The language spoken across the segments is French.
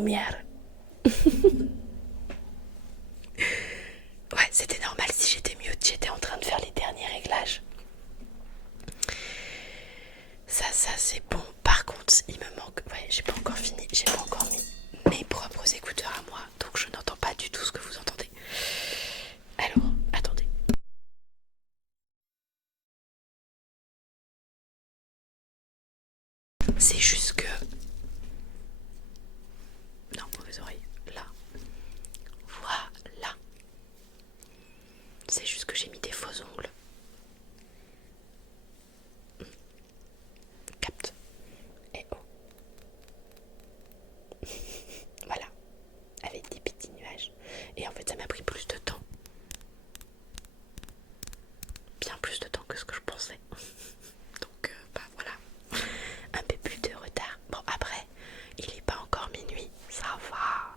lumière. Ouais, c'était normal si j'étais mute, j'étais en train de faire les derniers réglages. Ça c'est bon. Par contre, il me manque... Ouais, j'ai pas encore fini, j'ai pas encore mis mes propres écouteurs à moi, donc je n'entends pas du tout ce que vous entendez. Alors, attendez. C'est juste que... Non, mauvaise oreille. Là. Voilà. C'est juste que j'ai mis des faux ongles. Capte. Et oh. Voilà. Avec des petits nuages. Et en fait, ça m'a pris plus de temps. Bien plus de temps que ce que je pensais. Donc, bah voilà. Un peu plus de retard. Bon, après, il n'est pas encore minuit. Ça va.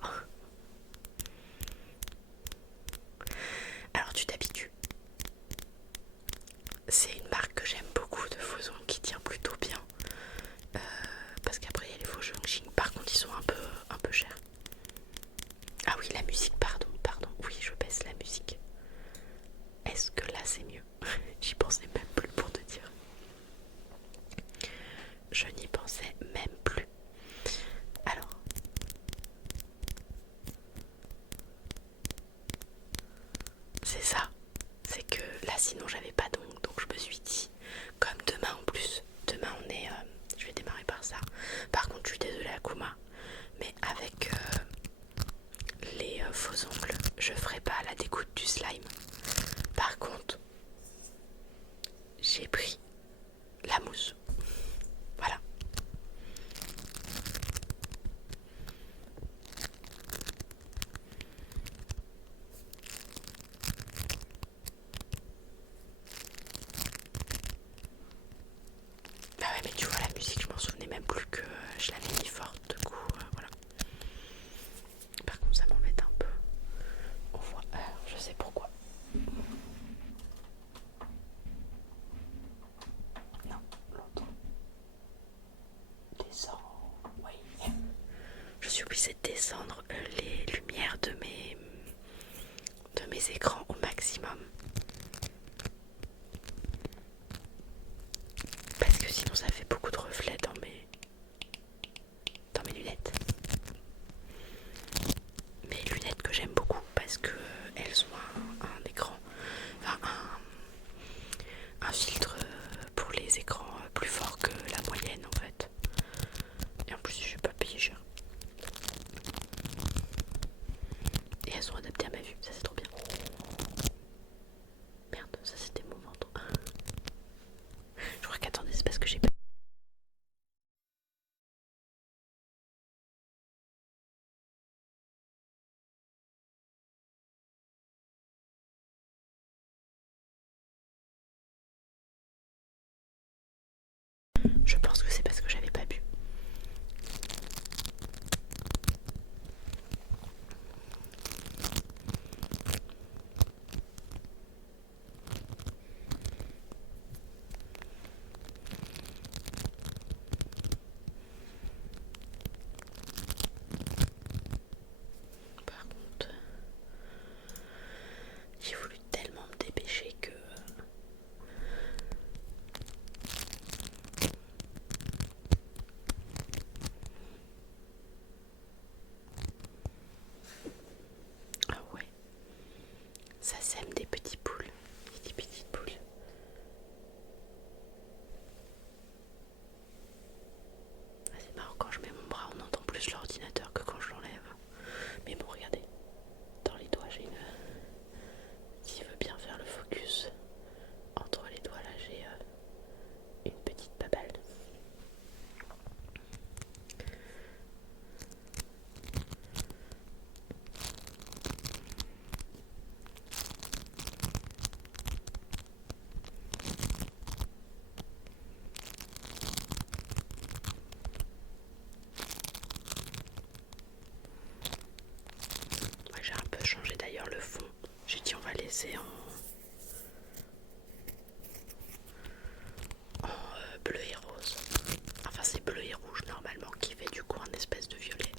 Alors, tu t'habitues. C'est une marque que j'aime beaucoup de faux ongles qui tient plutôt bien. Parce qu'après, il y a les faux ongles. Par contre, ils sont un peu chers. Ah oui, la musique, pardon. Oui, je baisse la musique. Est-ce que là, c'est mieux? J'y pensais même plus pour te dire. Je n'y pensais même plus. Alors, c'est ça. C'est que là, sinon, j'avais pas d'ongles. Donc, je me suis dit, comme demain en plus, demain on est. Je vais démarrer par ça. Par contre, je suis désolée, Akuma, mais avec les faux ongles, je ferai pas la découpe du slime. Par contre, j'ai pris la mousse. Voilà. Bah ouais, mais tu vois, la musique, je m'en souvenais même plus que je l'avais mis forte. Du coup, voilà. Par contre, ça m'embête un peu. On voit. Alors, je sais pourquoi. Non, l'autre. Descends. Oui. Je suis obligée de descendre les lumières de mes écrans au maximum. Parce que sinon ça fait beaucoup de reflets dans mes lunettes. Mes lunettes que j'aime beaucoup parce que elles ont un écran, enfin un filtre pour les écrans plus fort que la moyenne en fait. Et en plus je suis pas payé cher. Et elles sont adaptées à ma vue, ça c'est trop bien. Merde, ça c'était mon ventre. Je crois qu'attendez, c'est parce que j'ai pas. Je pense que c'est parce que j'avais pas bu. Par contre, j'ai voulu tellement me dépêcher que... Ah ouais, ça sème des petits poules. Et des petites poules. Ah, c'est marrant, quand je mets mon bras, on entend plus l'ordinateur que quand je l'enlève. Mais bon, regardez, dans les doigts, j'ai une... S'il veut bien faire le focus, entre les doigts, là, j'ai une petite babale. Ouais, j'ai un peu changé d'ailleurs le fond. J'ai dit on va laisser en bleu et rose. Enfin c'est bleu et rouge normalement qui fait du coup un espèce de violet.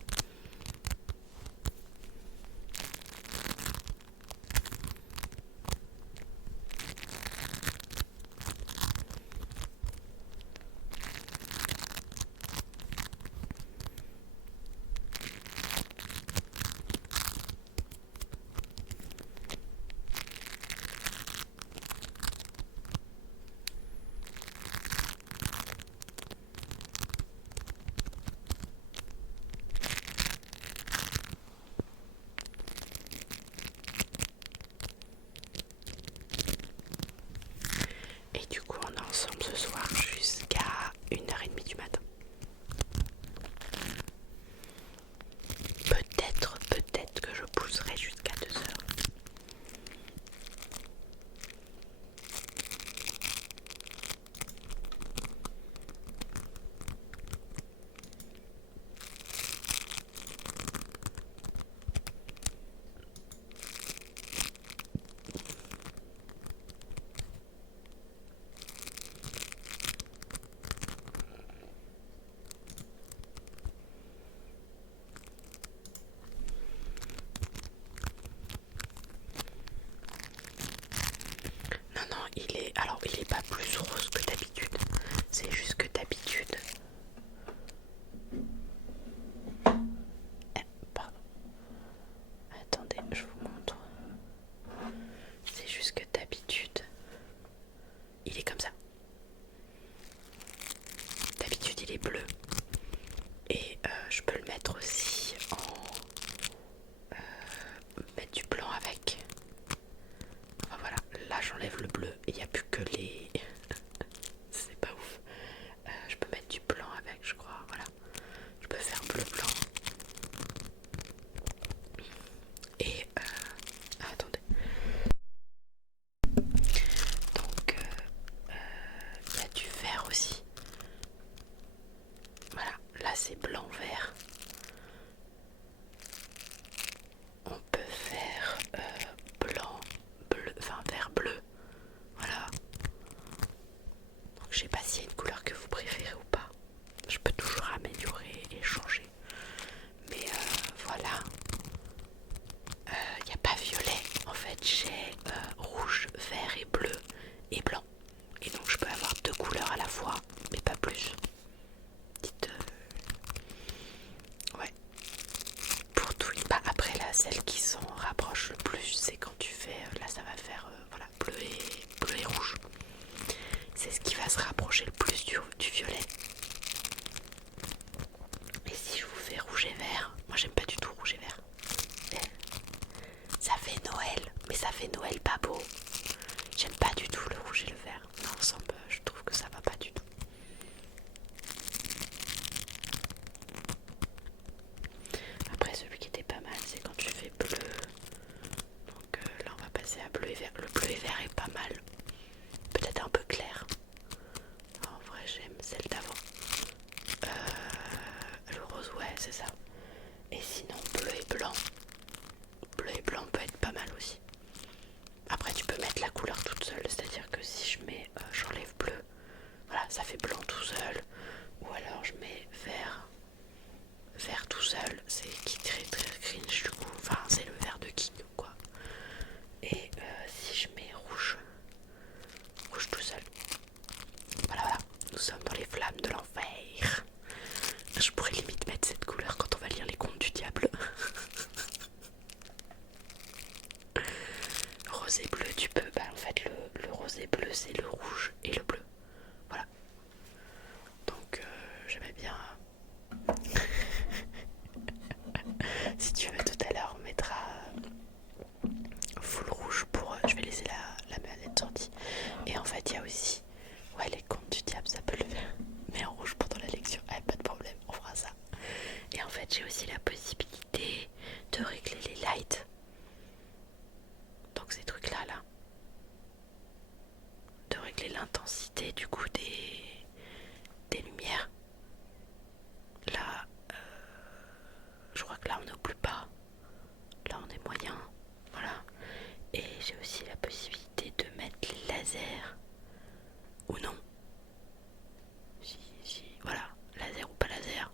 j'ai rouge, vert et bleu et blanc. Et donc je peux avoir deux couleurs à la fois, mais pas plus. Petite, ouais. Pour tout. Bah après là, celle qui s'en rapproche le plus, c'est quand tu fais. Là, ça va faire voilà, bleu et rouge. C'est ce qui va se rapprocher le plus du violet. Et si je vous fais rouge et vert, moi j'aime pas du tout rouge et vert. Ça fait Noël, mais ça fait Noël pas beau. J'aime pas du tout le rouge et le vert. Non, ensemble, je trouve que ça va pas du tout. Après, celui qui était pas mal, c'est quand tu fais bleu. Donc là, on va passer à bleu et vert. Le bleu et vert est pas mal. Peut-être un peu clair. En vrai, j'aime celle d'avant. Le rose, ouais, c'est ça. Et sinon, bleu et blanc. Bleu et blanc peut être pas mal aussi. Après, tu peux mettre la couleur toute seule. C'est-à-dire que si je mets, j'enlève bleu, voilà, ça fait blanc tout seul. Ou alors je mets vert tout seul. C'est qui très très cringe du coup. Enfin, c'est le vert de King quoi. Et si je mets rouge tout seul. Voilà, voilà. Nous sommes dans les flammes de l'enfer. Je pourrais limite mettre cette couleur quand on va lire les contes du diable. Rose et bleu, tu peux. Bah en fait, le rose et bleu, c'est le rouge et le bleu. Voilà. Donc j'aimais bien. Si tu veux, tout à l'heure, on mettra full rouge pour. Je vais laisser la manette sortie. Et en fait, il y a aussi. Ouais, les contes du diable, ça peut le faire. Mais en rouge pendant la lecture. Ah, pas de problème, on fera ça. Et en fait, j'ai aussi la possibilité de régler les lights. Donc, ces trucs-là, là. De régler l'intensité du coup des lumières. Là, je crois que là, on est au plus bas. Là, on est moyen. Voilà. Et j'ai aussi la possibilité de mettre les lasers ou non. Voilà, laser ou pas laser.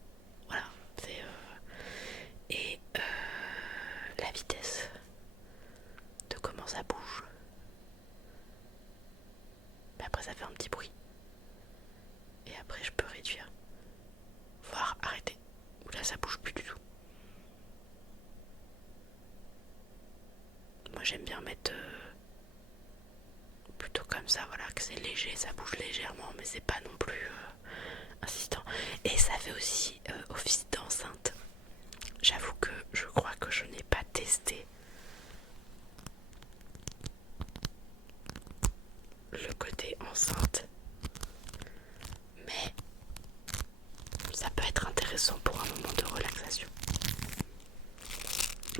Voilà, c'est et la vitesse de comment ça bouge. Mais après, ça fait un petit bruit. Et après, je peux réduire, voire arrêter. Ou là, ça bouge plus du tout. Moi, j'aime bien mettre plutôt comme ça, voilà, que c'est léger, ça bouge légèrement, mais c'est pas non plus insistant. Et ça fait aussi office d'enceinte. J'avoue que je crois que je n'ai pas testé le côté enceinte, mais ça peut être intéressant pour un moment de relaxation.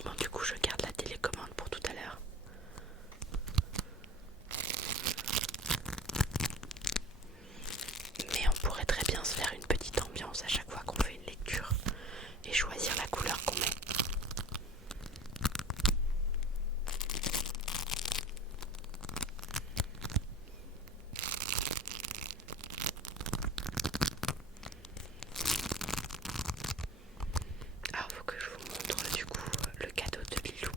Bon, du coup, je garde la télécommande pour tout à l'heure. Mais on pourrait très bien se faire une petite ambiance à chaque fois qu'on fait une lecture et choisir la couleur qu'on met. Alors, faut que je vous montre du coup le cadeau de Lilou.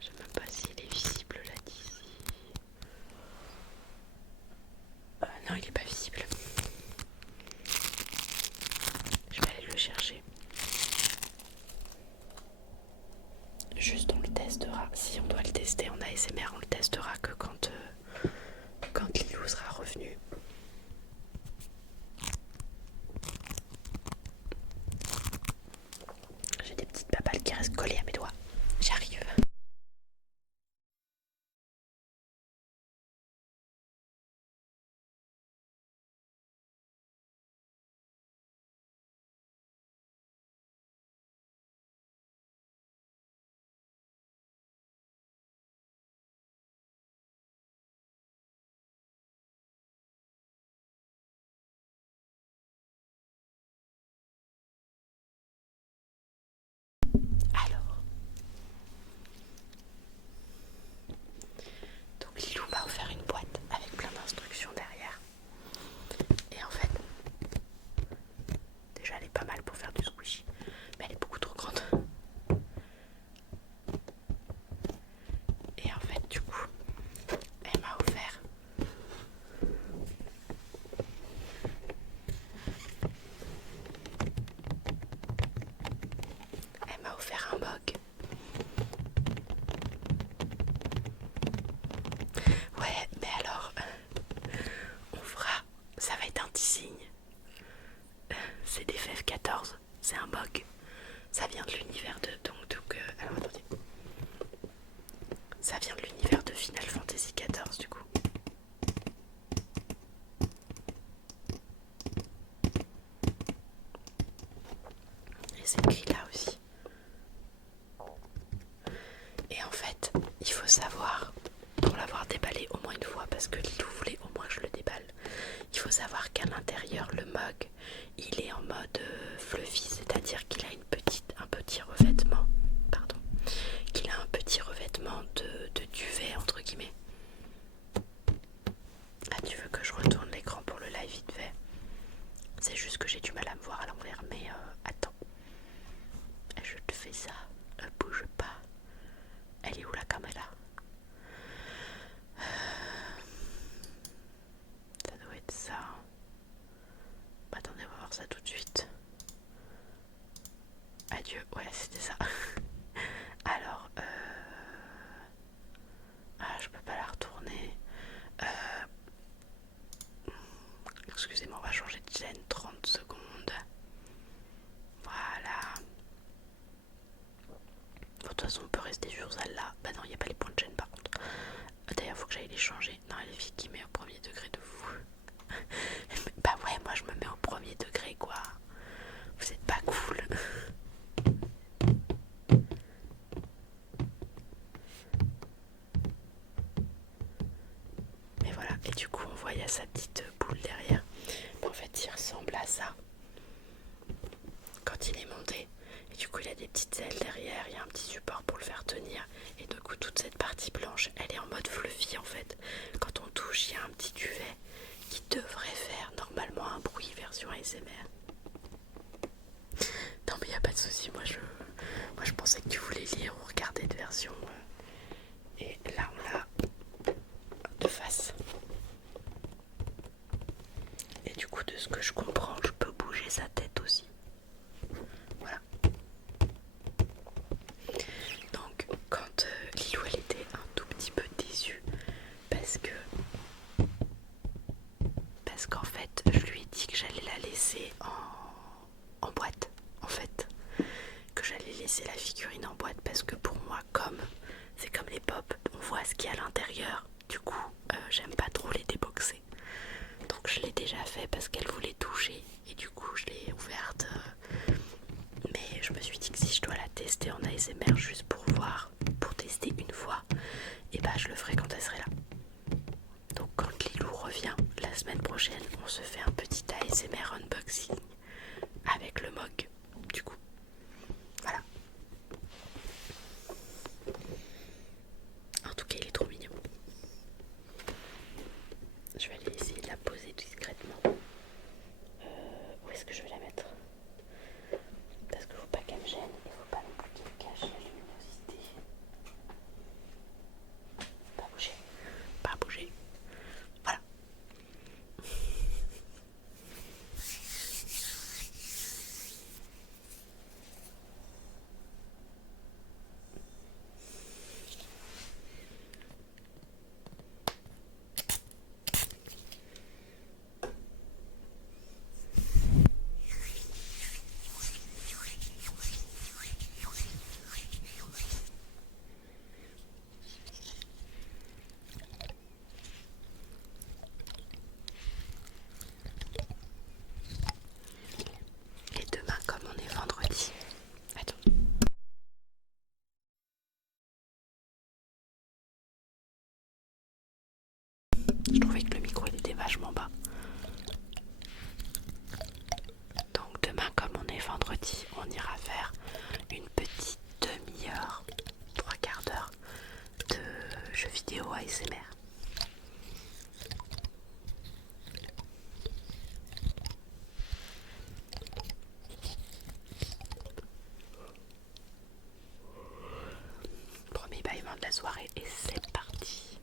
Je sais même pas s'il est visible là d'ici. Non, il est pas visible. Je vais aller le chercher. Juste on le testera. Si on doit le tester en ASMR, on le testera que quand Lilou sera revenu. J'ai des petites papales qui restent collées à mes doigts. J'arrive. Ça vient de l'univers de Final Fantasy XIV du coup. Et c'est écrit là aussi. Et en fait, il faut savoir, pour l'avoir déballé au moins une fois, parce que Lilou voulait au moins que je le déballe, il faut savoir qu'à l'intérieur, le mug, il est en mode fluffy, c'est-à-dire qu'il a un petit revêtement, pardon, qu'il a un petit revêtement de duvet, entre guillemets. Ah, tu veux que je retourne l'écran pour le live vite fait? C'est juste que j'ai du mal à me voir à l'envers, mais attends. Je te fais ça, ne bouge pas. Elle est où la caméra? Ça doit être ça. Attendez, on va voir ça tout de suite. Adieu, ouais, c'était ça. Alors, ah, je peux pas la retourner. Excusez-moi, on va changer de chaîne 30 secondes. Voilà. De toute façon, on peut rester sur celle-là. Bah non, il n'y a pas les points de chaîne par contre. D'ailleurs, faut que j'aille les changer. Non, les filles qui met au premier degré de vous. Bah ouais, moi je me mets au premier degré quoi. Vous êtes pas cool. Mais voilà, et du coup on voit il y a sa petite boule derrière. En fait il ressemble à ça quand il est monté. Et du coup il a des petites ailes derrière, il y a un petit support pour le faire tenir. Et du coup toute cette partie blanche, elle est en mode fluffy en fait. Quand on touche, il y a un petit duvet qui devrait faire normalement un bruit version ASMR. Non mais il n'y a pas de souci, moi je pensais que tu voulais lire ou regarder de version. Et là on l'a de face. Et du coup de ce que je comprends, je peux bouger sa tête aussi. Voilà. Donc quand Lilou elle était un tout petit peu déçue parce qu'en fait je lui ai dit que j'allais la laisser en boîte en fait, que j'allais laisser la figurine en boîte parce que pour moi comme c'est comme les pop, on voit ce qu'il y a à l'intérieur, du coup j'aime pas trop les déboxer. Donc je l'ai déjà fait parce qu'elle voulait toucher et du coup je l'ai ouverte. Mais je me suis dit que si je dois la tester en ASMR juste pour voir, pour tester une fois, et bah je le ferai quand elle serait là. Donc quand Lilou revient la semaine prochaine, on se fait un petit ASMR unboxing avec le mug. Du coup, voilà. En tout cas, il est trop mignon. Je vais aller essayer de la poser discrètement. Où est-ce que je vais la mettre? Parce qu'il ne faut pas qu'elle me gêne, il ne faut pas non plus qu'elle cache la luminosité. Pas bouger, pas bouger. Voilà. Et demain, comme on est vendredi, attends. Je trouvais que le micro il était vachement bas. Donc demain, comme on est vendredi, on ira faire une petite demi-heure, trois quarts d'heure de jeux vidéo ASMR. Premier bâillement de la soirée et c'est parti.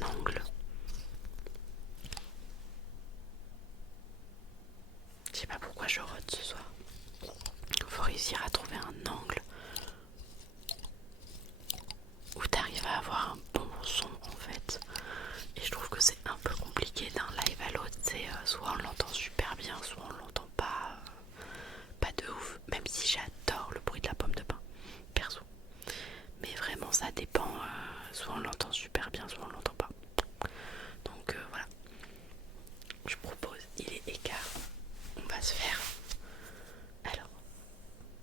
un angle. Je sais pas pourquoi je rote ce soir. Faut réussir à trouver un angle où t'arrives à avoir un bon son en fait. Et je trouve que c'est un peu compliqué d'un live à l'autre. C'est soit on l'entend super bien, soit on l'entend pas de ouf. Même si j'adore le bruit de la pomme de pain, perso. Mais vraiment ça dépend. Soit on l'entend super bien, soit on l'entend pas. Donc voilà. Je propose, il est écart. On va se faire. Alors,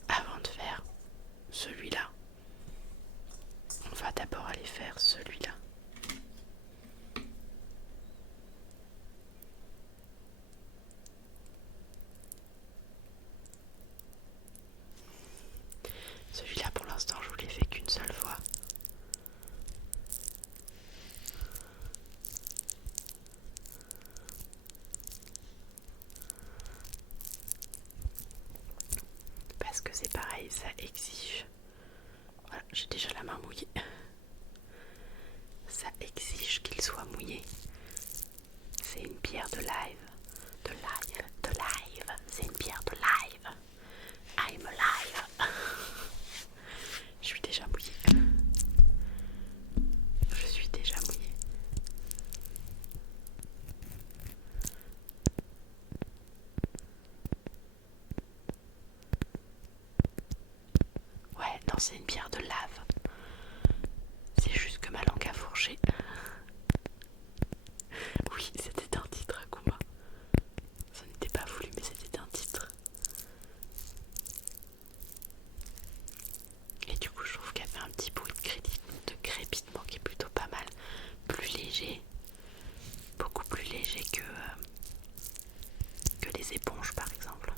avant de faire celui-là, on va d'abord aller faire celui-là. Celui-là pour l'instant je vous l'ai fait qu'une seule fois. Parce que c'est pareil, ça exige. Voilà, j'ai déjà la main mouillée. Ça exige qu'il soit mouillé. C'est une pierre de live. De live, de live. C'est une pierre de live. I'm alive. Je suis déjà mouillée. Je suis déjà mouillée. Ouais, non, c'est une pierre de lave. C'est juste que ma langue a fourché. Oui, c'était un titre, Akuma. Ça n'était pas voulu, mais c'était un titre. Et du coup, je trouve qu'elle fait un petit bruit de crépitement qui est plutôt pas mal. Plus léger. Beaucoup plus léger que les éponges, par exemple.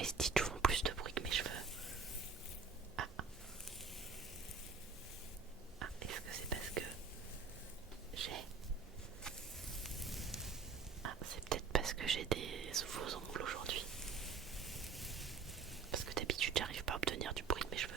et Stitch font plus de bruit que mes cheveux. Ah, est-ce que c'est parce que j'ai... Ah, c'est peut-être parce que j'ai des faux ongles aujourd'hui. Parce que d'habitude j'arrive pas à obtenir du bruit de mes cheveux.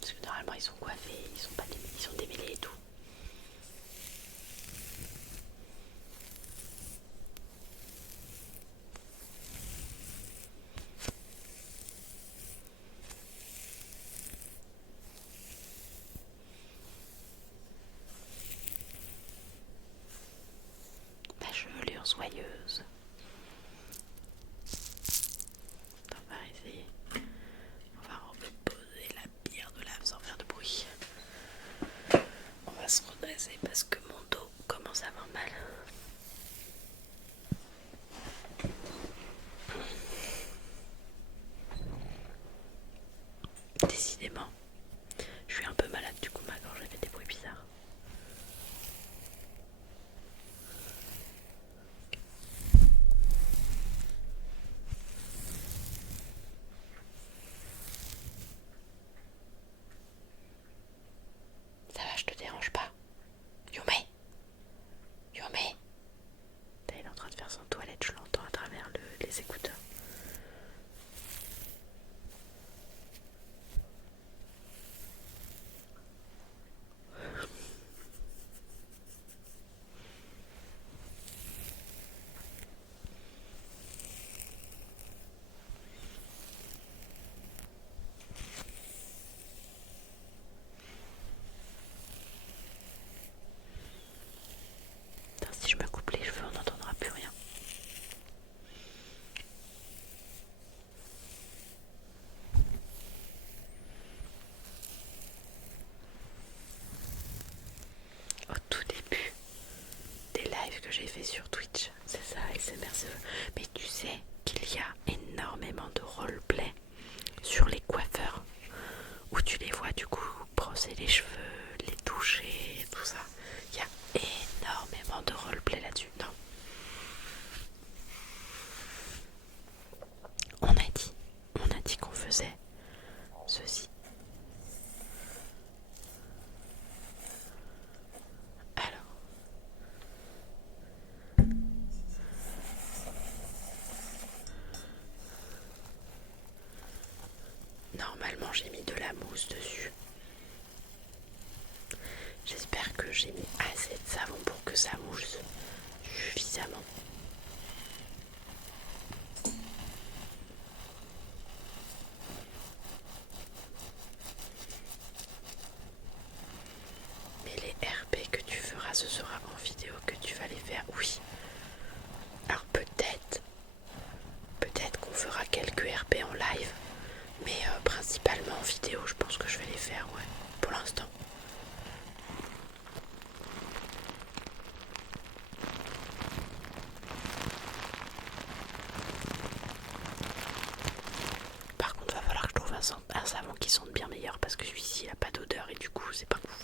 Parce que normalement ils sont coiffés, ils sont démêlés et tout. La chevelure soyeuse. On va essayer. On va reposer la bière de lave sans faire de bruit. On va se redresser parce que mon dos commence à avoir mal. Décidément, je suis un peu malade, du coup ma gorge a fait des bruits bizarres. Ça va, je te dérange pas? Yume, Yume. Elle est en train de faire son toilette, je l'entends à travers les écouteurs. Putain, si je me coupe les cheveux, on n'entendra plus rien. Au tout début des lives que j'ai fait sur Twitch, c'est ça, ASMR. Mais tu sais qu'il y a énormément de roleplay sur les coiffeurs où tu les vois du coup brosser les cheveux, les toucher, tout ça. Il y a énormément de roleplay là-dessus. Non. On a dit qu'on faisait ceci. Alors. Normalement j'ai mis de la mousse dessus. J'espère que j'ai mis assez de savon pour que ça mousse suffisamment. Mais les RP que tu feras, ce sera en vidéo que tu vas les faire, oui. Alors peut-être qu'on fera quelques RP en live, mais principalement en vidéo, je pense que je vais les faire, ouais, pour l'instant. Par contre, va falloir que je trouve un savon qui sente bien meilleur parce que celui-ci il a pas d'odeur et du coup c'est pas ouf.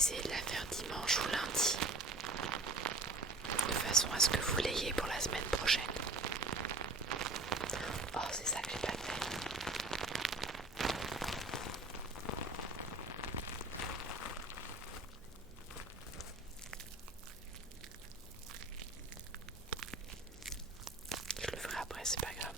essayer de la faire dimanche ou lundi, de façon à ce que vous l'ayez pour la semaine prochaine. Oh, c'est ça que j'ai pas fait. Je le ferai après, c'est pas grave.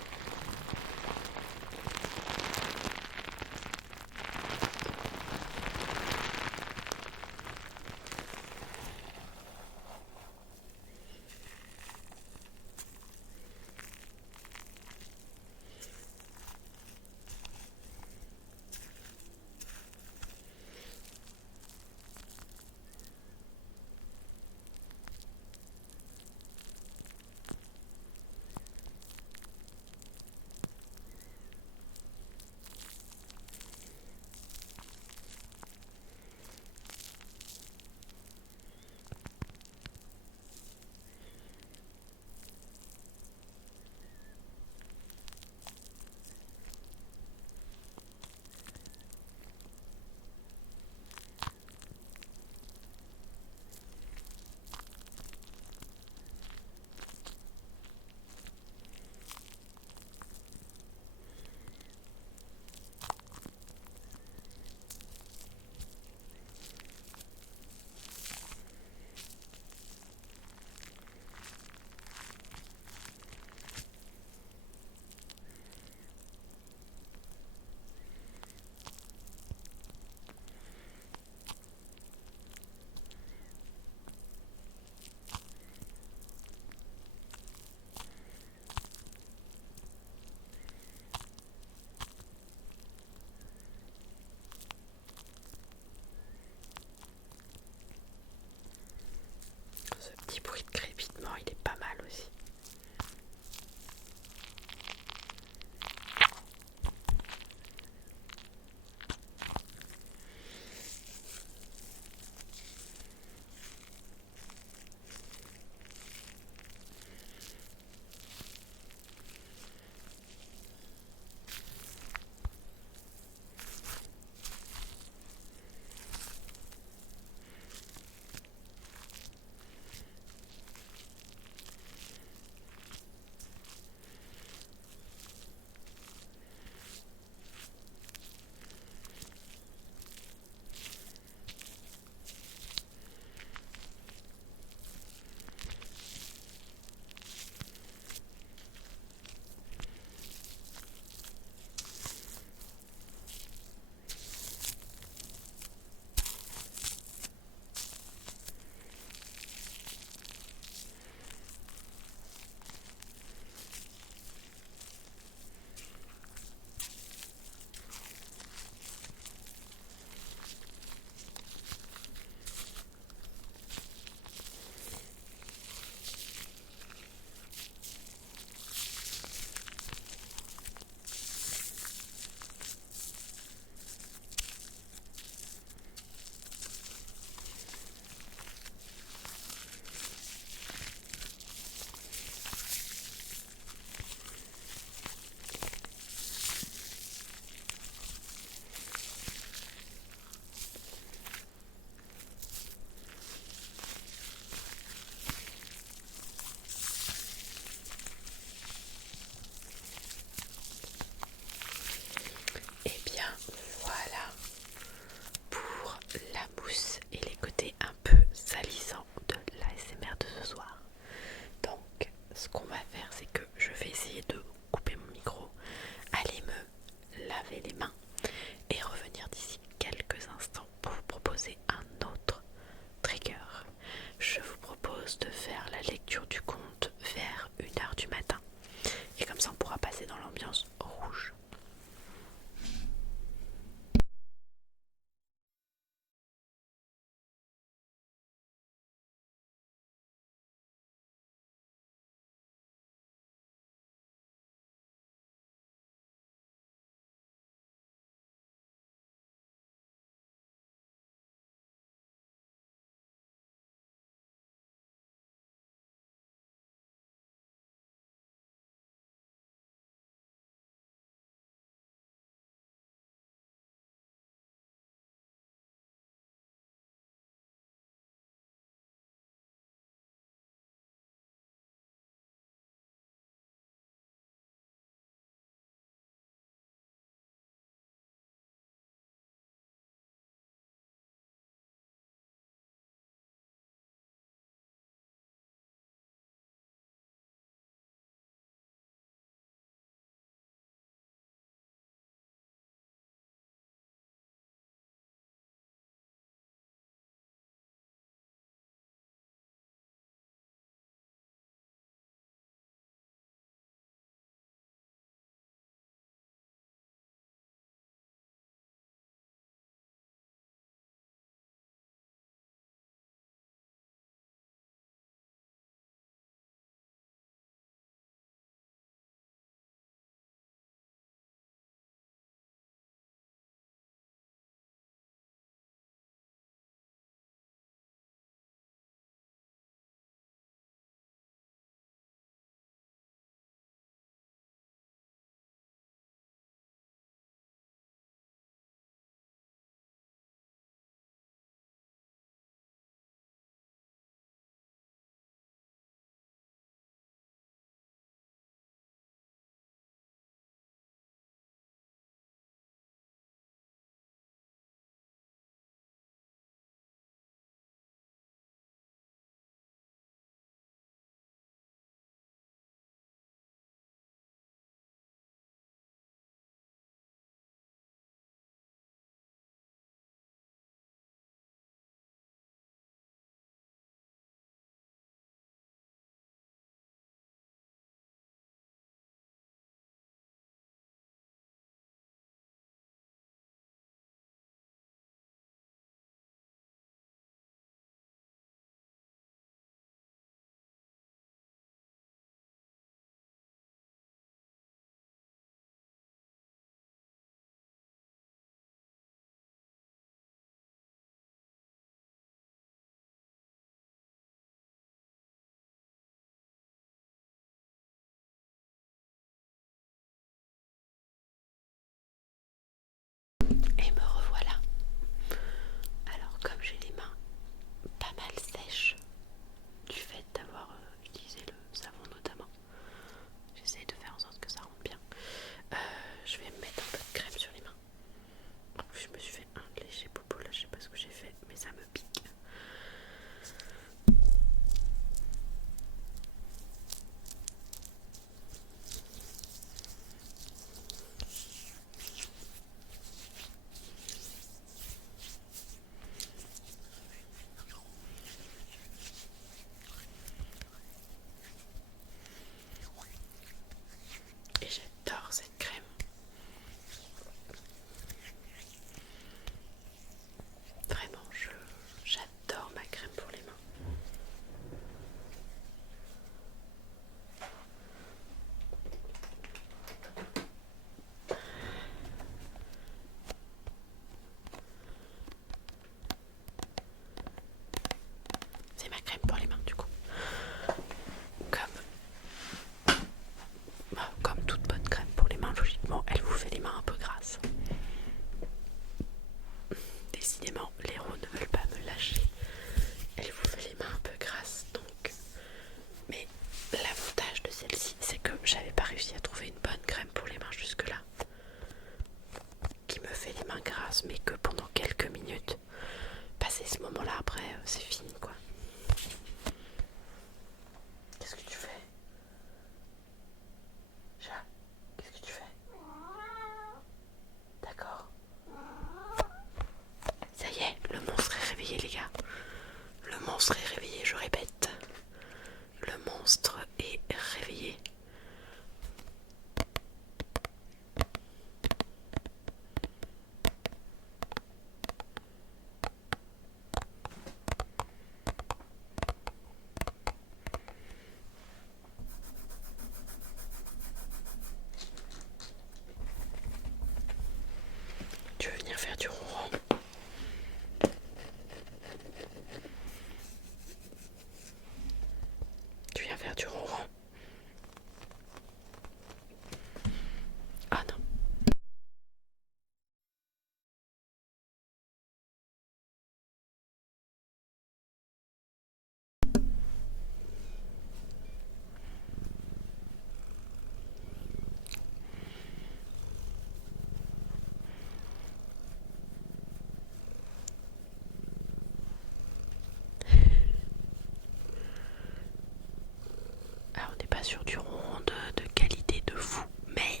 sur du rond de qualité de fou, mais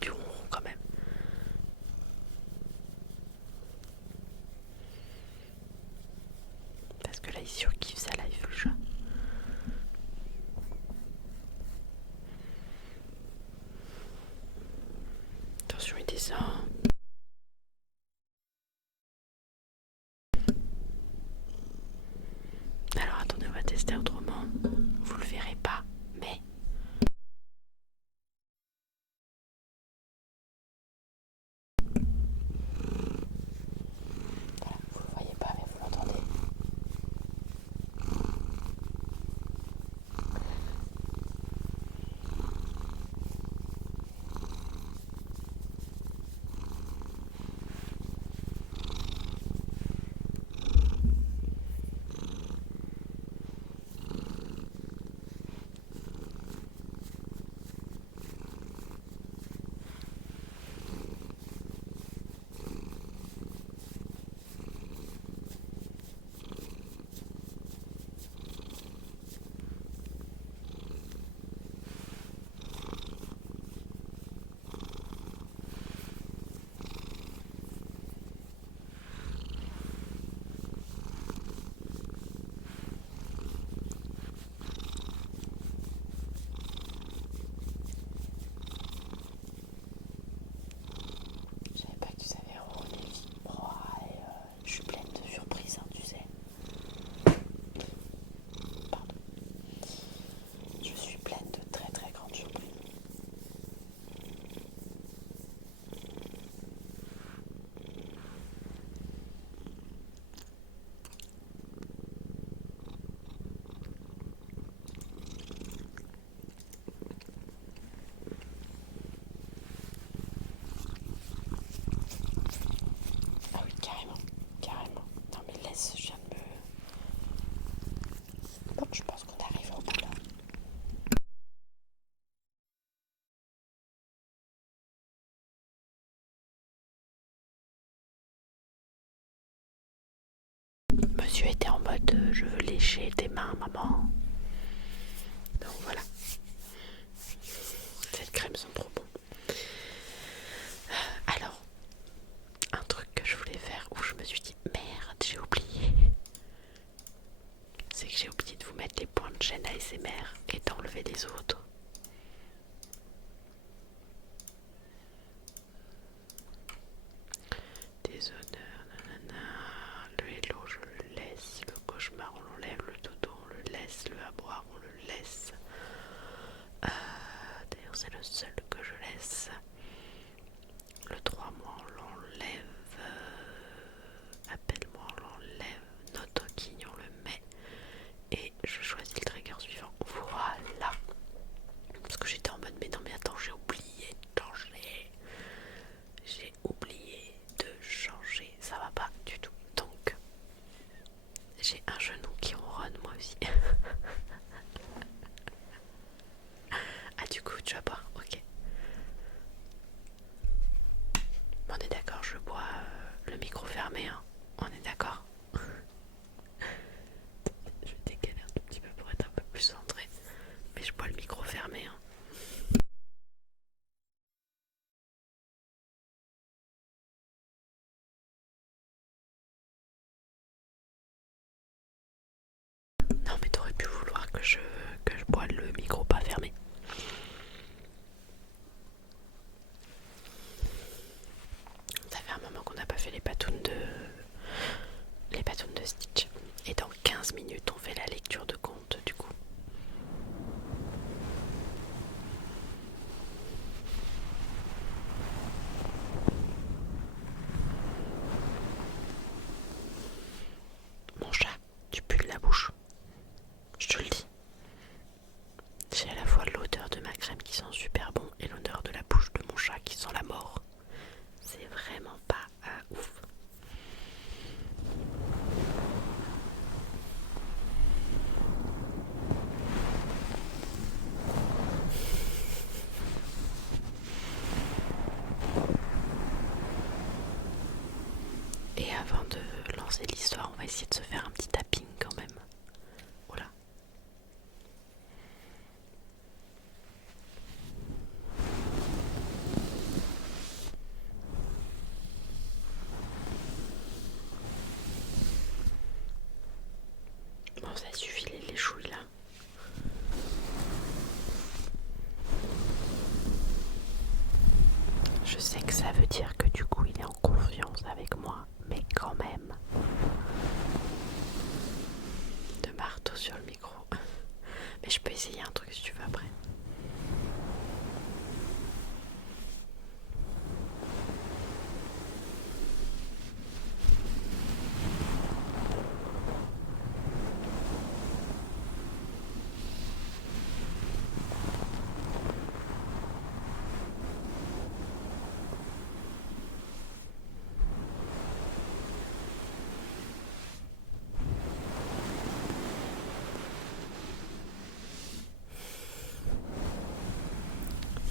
du rond quand même. Parce que là il surkiffe sa life le chat. Attention il descend. Alors attendez, on va tester autrement. Vous le verrez pas, mais voilà, vous le voyez pas mais vous l'entendez. Je savais pas que tu savais ronronner. Je suis pleine de surprises, hein, tu sais. Pardon. Je suis pleine de très très grandes surprises. Ah oui, carrément, carrément. Non mais laisse, je viens de me... Bon, je pense qu'on arrive au bout là. Monsieur était en mode je veux lécher tes mains, maman. Donc voilà. Cette crème sent trop bon. Alors, un truc que je voulais faire où je me suis dit merde, j'ai oublié. C'est que j'ai oublié de vous mettre les points de chaîne ASMR et d'enlever les autres. Des honneurs, nanana. Le hello, je le laisse. Le cauchemar, on l'enlève. Le dodo, on le laisse. Le à boire, on le laisse. D'ailleurs, c'est le seul que je laisse. Le 3 mois, on l'enlève. Appelle-moi, on l'enlève. Notoking, on le met. Et je choisis le trigger suivant. Voilà. Parce que j'étais en mode, mais non, mais attends, j'ai oublié de changer. J'ai oublié de changer. Ça va pas du tout. Donc, j'ai un genou qui ronronne moi aussi. Ah, du coup, tu vas boire. Ok. On est d'accord, je bois le micro fermé. Hein. On est d'accord. Je vais décaler un tout petit peu pour être un peu plus centré. Mais je bois le micro fermé. Hein. Non, mais t'aurais pu vouloir que je bois le micro pas fermé. Ça fait un moment qu'on n'a pas fait les patounes de Stitch. Et dans 15 minutes, on fait la lecture de conte du coup. Mon chat, tu pues de la bouche. Je te le dis. J'ai à la fois l'odeur de ma crème qui sent super bon et l'odeur de la bouche de mon chat qui sent la mort. C'est vraiment pas ouf. Et avant de lancer l'histoire, on va essayer de se faire un petit tapping quand même. Voilà. sais que ça veut dire que du coup il est en confiance avec moi, mais quand même. De marteau sur le micro. Mais je peux essayer un truc si tu veux après.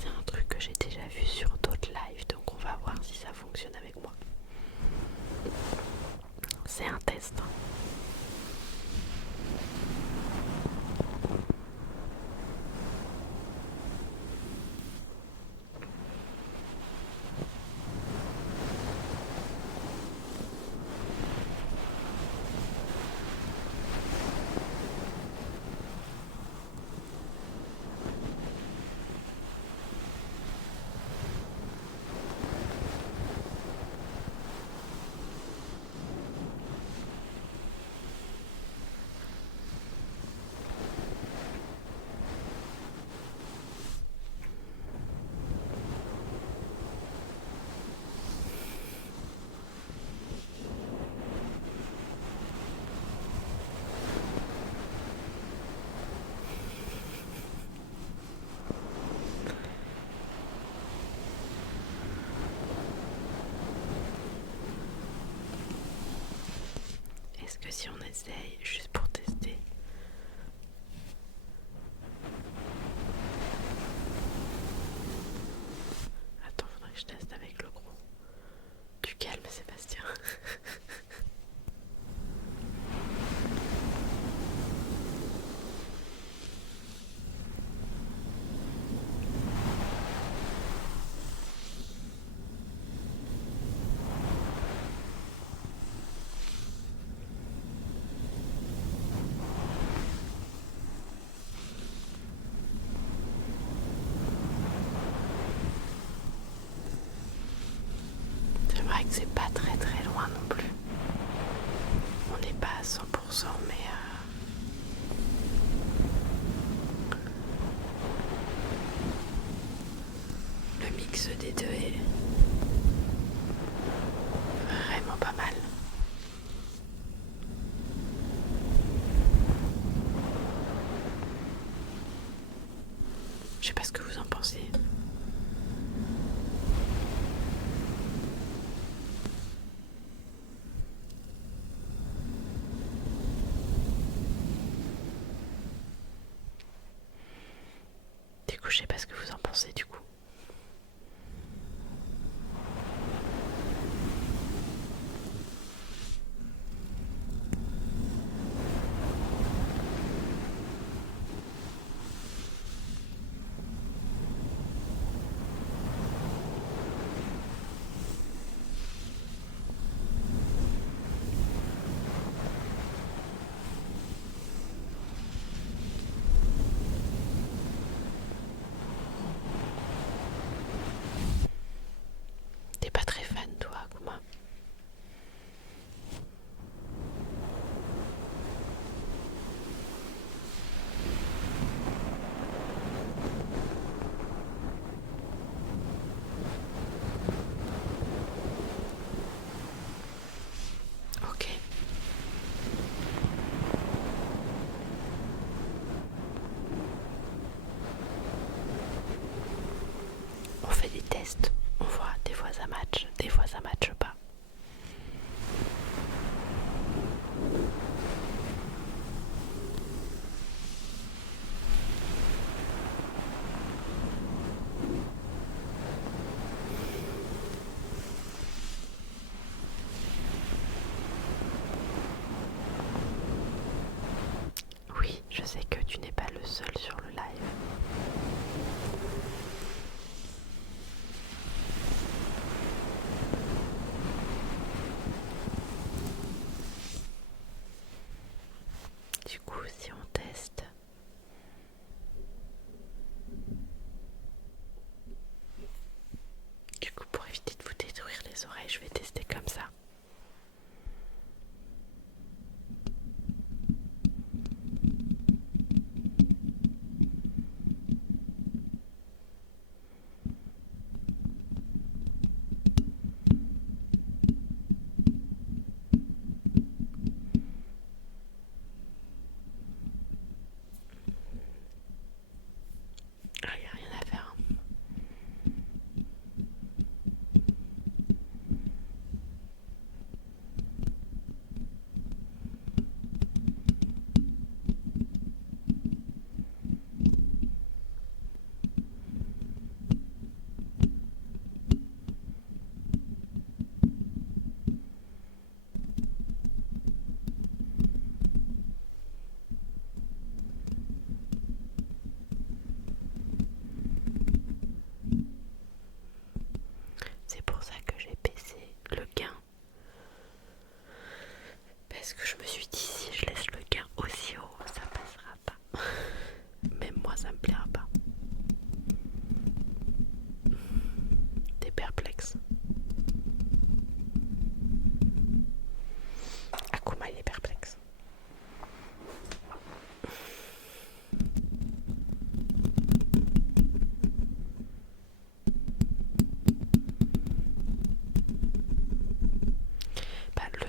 C'est un truc que j'ai déjà vu sur d'autres lives, donc on va voir si ça fonctionne avec moi. C'est un test. Est-ce que si on essaye, juste pour tester, attends, faudrait que je teste avec le gros. Du calme, Sébastien. C'est vrai que c'est pas très très loin non plus. On n'est pas à 100% mais le mix des deux est vraiment pas mal. Je sais pas ce que vous en pensez. Du coup, je sais pas ce que vous en pensez du coup.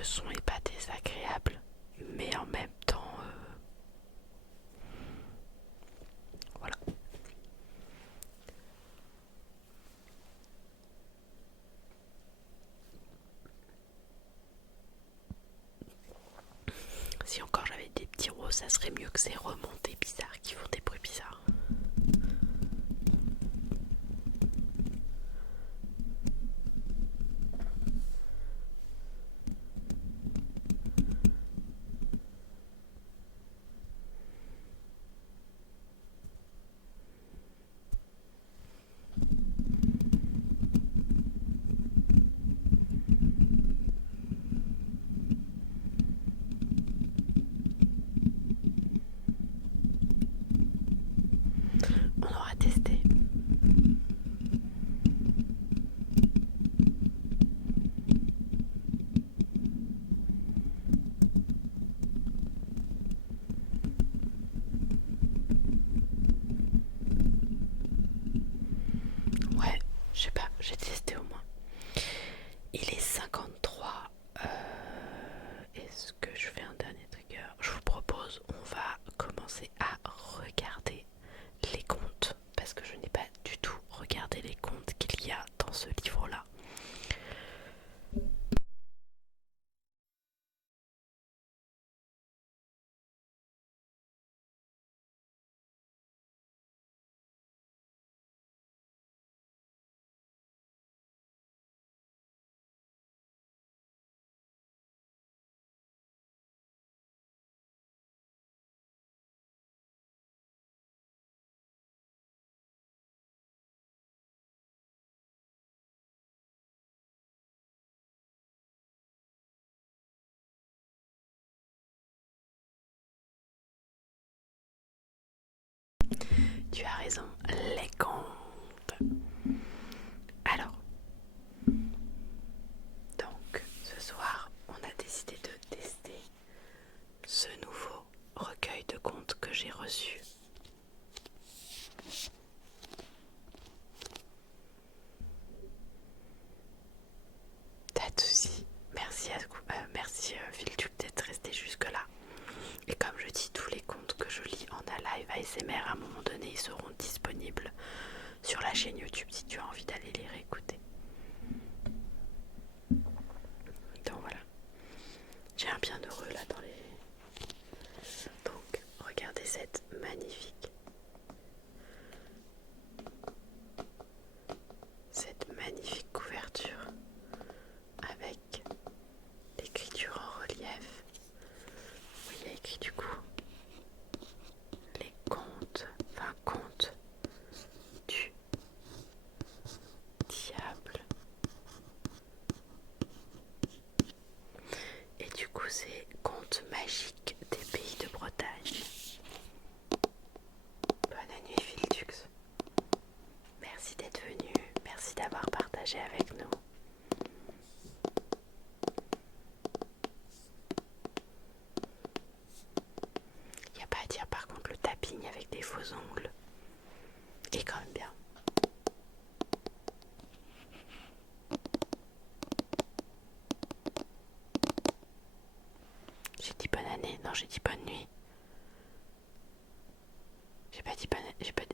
le son est pas désagréable, mais en même temps, voilà. Si encore j'avais des petits roses, ça serait mieux que ces remontées bizarres qui font des bruits bizarres. On aura testé. Ouais, je sais pas, j'ai testé au moins. Il est 53. Est-ce que je fais un dernier trigger? Je vous propose, on va commencer à regarder les comptes, parce que je n'ai pas du tout regardé les comptes qu'il y a dans ce livre-là. Tu as raison, les comptes. Alors, donc, ce soir, on a décidé de tester ce nouveau recueil de contes que j'ai reçu. Pas de soucis. Merci Philtube d'être resté jusque là. Et comme je dis, tous les contes que je lis en live ASMR à un moment donné, ils seront disponibles sur la chaîne YouTube si tu as envie d'aller les réécouter. Donc voilà. J'ai un bien heureux là dans les... Donc regardez cette magnifique couverture avec l'écriture en relief. Oui, il y a écrit du coup les contes du diable. Et du coup, c'est contes magiques des pays de Bretagne. Bonne nuit, Philtux. Merci d'être venu. Merci d'avoir partagé avec nous. Il n'y a pas à dire, par contre, le tapping avec des faux ongles est quand même bien. J'ai dit bonne année, non, j'ai dit bonne nuit. J'ai pas dit bonne,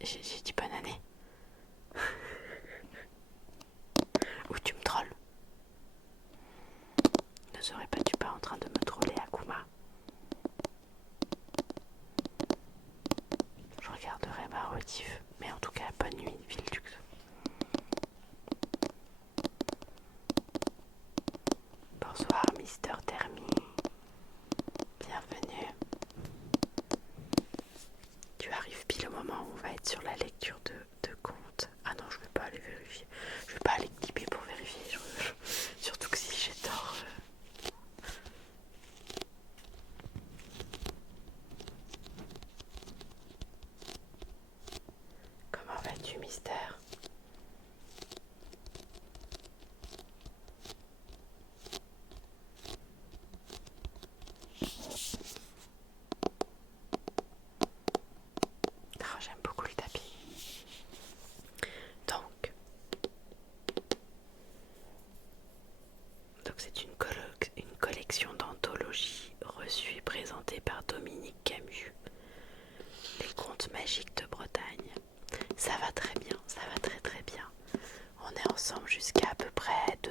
j'ai dit bonne année. Ou tu me trolles? Ne serais-tu pas en train de me troller, Akuma? Je regarderai ma rediff, mais en tout cas, bonne nuit, Philtux. Bonsoir, Mister Thermi. Bienvenue. Tu arrives pile au moment où on va être sur la lecture de comptes. Ah non, je vais pas aller vérifier. Je vais pas aller clipper pour vérifier. Surtout que si j'ai tort. Comment vas-tu, Mystère?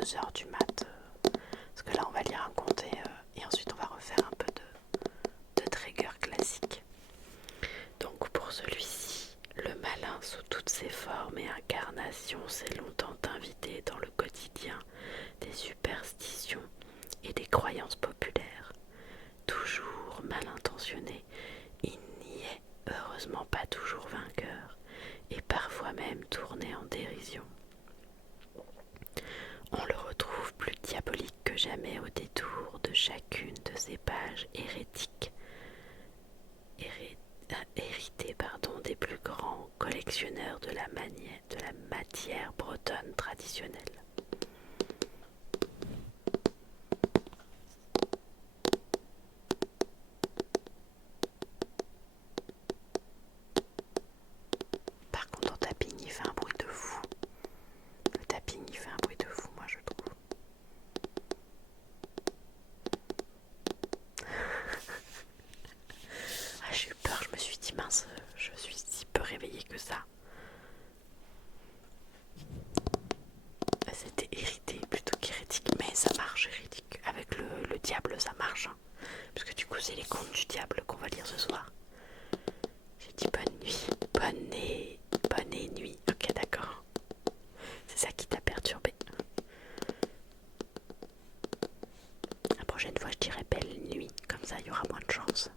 2h du mat. Parce que là on va lire un conte et ensuite on va refaire un peu de trigger classique. Donc pour celui-ci, le malin sous toutes ses formes et incarnations s'est longtemps invité dans le quotidien des superstitions et des croyances populaires. Toujours mal intentionné, il n'y est heureusement pas toujours vainqueur et parfois même tourné en dérision. On le retrouve plus diabolique que jamais au détour de chacune de ces pages hérétiques, héritées des plus grands collectionneurs de la matière bretonne traditionnelle. Par contre, ton tapping il fait un bruit de fou. Le tapping il fait un bruit de fou, moi je trouve. Ah, j'ai eu peur, je me suis dit mince, je suis si peu réveillée que ça. C'était hérité plutôt qu'hérétique, mais ça marche hérétique. Avec le diable ça marche, hein. Parce que du coup c'est les contes du diable qu'on va lire ce soir. J'ai dit bonne nuit, bonne nuit, ok d'accord. C'est ça qui t'a perturbé. La prochaine fois je dirai belle nuit, comme ça il y aura moins de chance.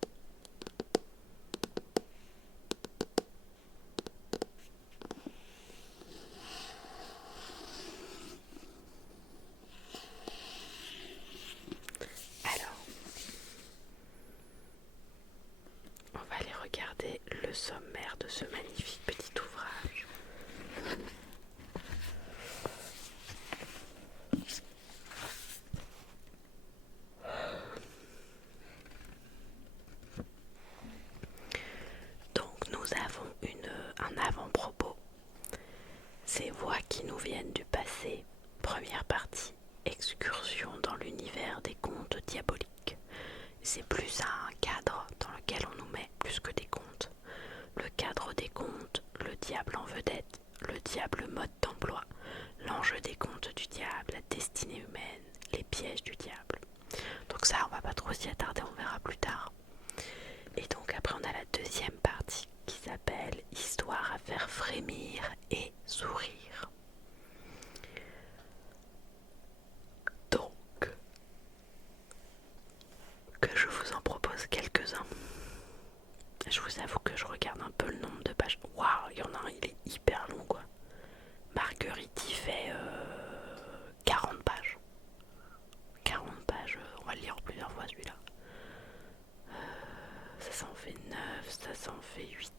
Alors, on va aller regarder le sommaire de ce magnifique petit ouvrage. Donc nous avons un avant-propos. Ces voix qui nous viennent du passé. Première partie, excursion dans l'univers des contes diaboliques. C'est plus un cadre dans lequel on nous met plus que des contes. Le cadre des contes, le diable en vedette, le diable mode d'emploi, l'enjeu des contes du diable, la destinée humaine, les pièges du diable. Donc ça, on va pas trop s'y attarder, on verra plus tard. Et donc après on a la deuxième partie qui s'appelle Histoire à faire frémir et sourire. Donc, que je vous en propose quelques-uns. Je vous avoue que je regarde un peu le nombre de pages. Waouh, il y en a un, il est hyper long quoi. Marguerite, il fait 40 pages. 40 pages, on va le lire plusieurs fois celui-là. Ça en fait 9, ça en fait 8.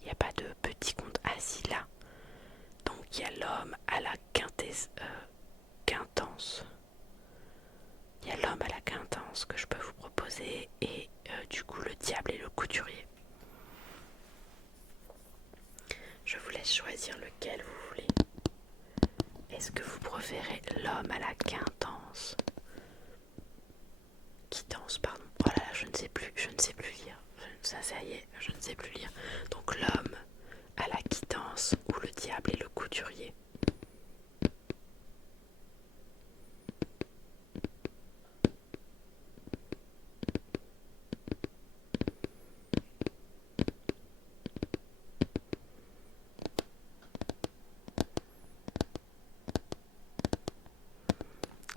Il n'y a pas de petit compte assis là. Donc il y a l'homme à la quintance. Il y a l'homme à la quintance que je peux vous proposer et du coup le diable et le couturier. Je vous laisse choisir lequel vous voulez. Est-ce que vous préférez l'homme à la quintance? Quittance, pardon. Oh là là, je ne sais plus lire. Ça y est, je ne sais plus lire. Donc l'homme à la quittance ou le diable et le couturier.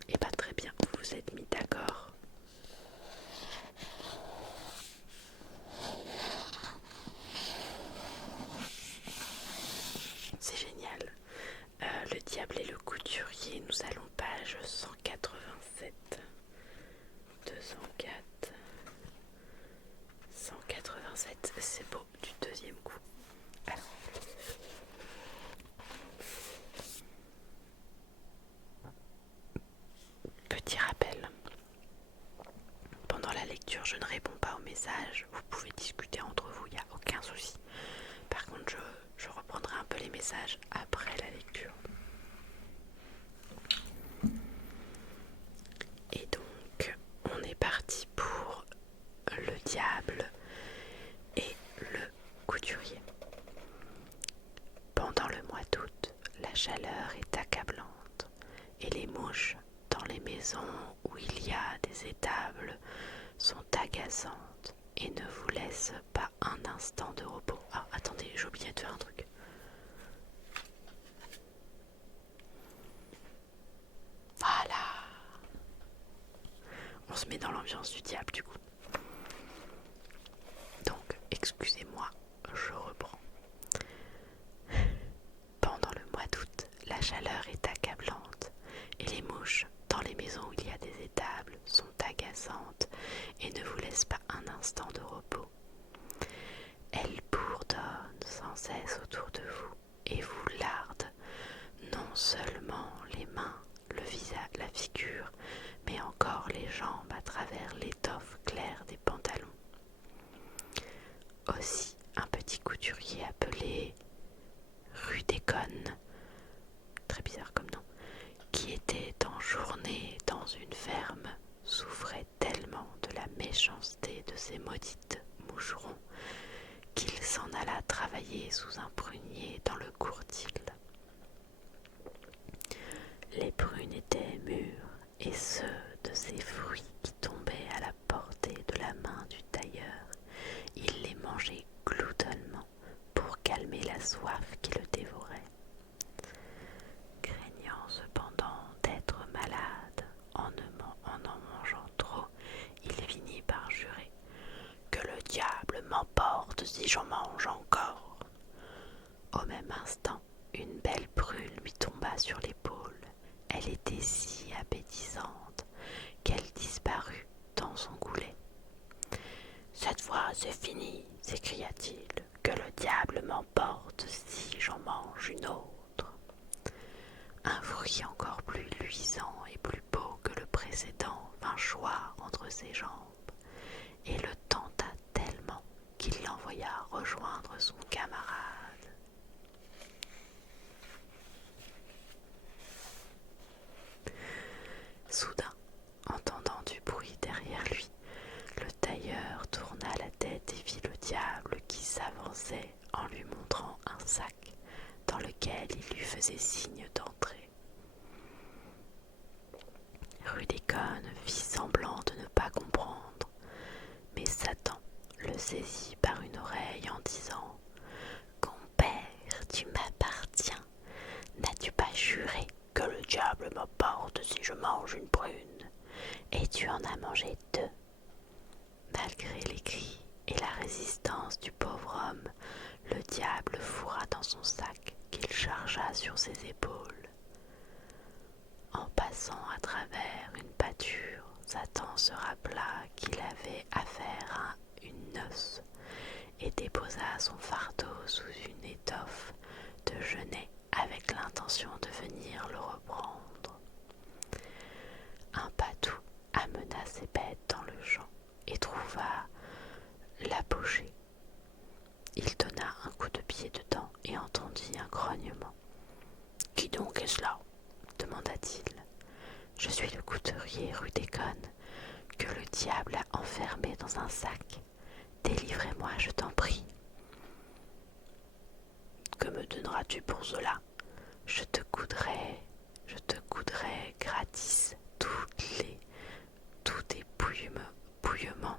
Et pas très bien, vous vous êtes mis d'accord. C'est génial. Le diable et le couturier, nous allons page 187. 204. 187, c'est beau du deuxième coup. Alors. Petit rappel. Pendant la lecture, je ne réponds pas aux messages. Vous pouvez discuter entre vous, il n'y a aucun souci. Par contre, je reprendrai un peu les messages après la lecture. Et donc, on est parti pour le diable et le couturier. chaleur est accablante, et les mouches dans les maisons où il y a des étables sont agaçantes et ne vous laissent pas un instant de repos. Ah, attendez, j'ai oublié de faire un truc. Voilà. On se met dans l'ambiance du diable du coup. Donc, excusez-moi, je reprends. Pendant le mois d'août, la chaleur est accablante et les mouches dans les maisons où il y a des étables sont agaçantes et ne vous laissent pas un instant de repos. Elles bourdonnent sans cesse autour de vous et vous lardent non seulement les mains, le visage, la figure, mais encore les jambes à travers l'étoffe claire des pantalons. Aussi, un petit couturier appelé Rudécone, très bizarre comme nom, qui était en journée dans une ferme, souffrait tellement de la méchanceté de ces maudites moucherons qu'il s'en alla travailler sous un prunier dans le courtil. Les prunes étaient mûres et ceux de ces fruits qui tombaient à la portée de la main du tailleur, il les mangeait gloutonnement pour calmer la soif qui le dévorait. Craignant cependant d'être malade en en mangeant trop, il finit par jurer que le diable m'emporte si j'en mange encore. Au même instant, une belle prune lui tomba sur l'épaule. Elle était si appétissante qu'elle disparut dans son goulet. « Cette fois c'est fini, s'écria-t-il, que le diable m'emporte si j'en mange une autre. » Un fruit encore plus luisant et plus beau que le précédent vint choir entre ses jambes et le tenta tellement qu'il l'envoya rejoindre son camarade. Soudain, entendant du bruit derrière lui, le tailleur tourna la tête et vit le diable qui s'avançait en lui montrant un sac dans lequel il lui faisait signe d'entrer. Rudécone fit semblant de ne pas comprendre, mais Satan le saisit par une oreille en disant « Compère, tu m'appartiens, n'as-tu pas juré que le diable m'emporte si je mange une prune, et tu en as mangé 2. » Malgré les cris et la résistance du pauvre homme, le diable fourra dans son sac qu'il chargea sur ses épaules. En passant à travers une pâture, Satan se rappela qu'il avait affaire à une noce et déposa son fardeau sous une étoffe de genêt avec l'intention de venir le reprendre. Un patou amena ses bêtes dans le champ et trouva l'apogée. Il donna un coup de pied dedans et entendit un grognement. « Qui donc est cela ?» demanda-t-il. « Je suis le couturier Rudécone, que le diable a enfermé dans un sac. Délivrez-moi, je t'en prie. »« Que me donneras-tu pour cela ? Je te coudrai gratis tous tes bouillements,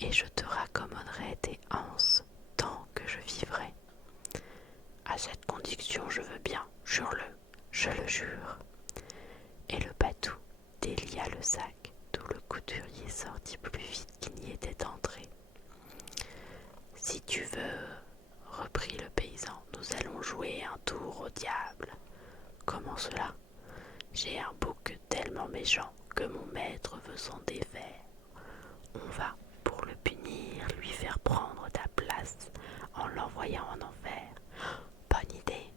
et je te raccommoderai tes anses tant que je vivrai. » « À cette condition je veux bien, jure-le, je le jure. » Et le patou délia le sac, d'où le couturier sortit plus vite qu'il n'y était entré. « Si tu veux, reprit le paysan, nous allons jouer un tour au diable. »« Comment cela ? J'ai un bouc tellement méchant que mon maître veut s'en défaire. On va, pour le punir, lui faire prendre ta place en l'envoyant en enfer. Bonne idée. »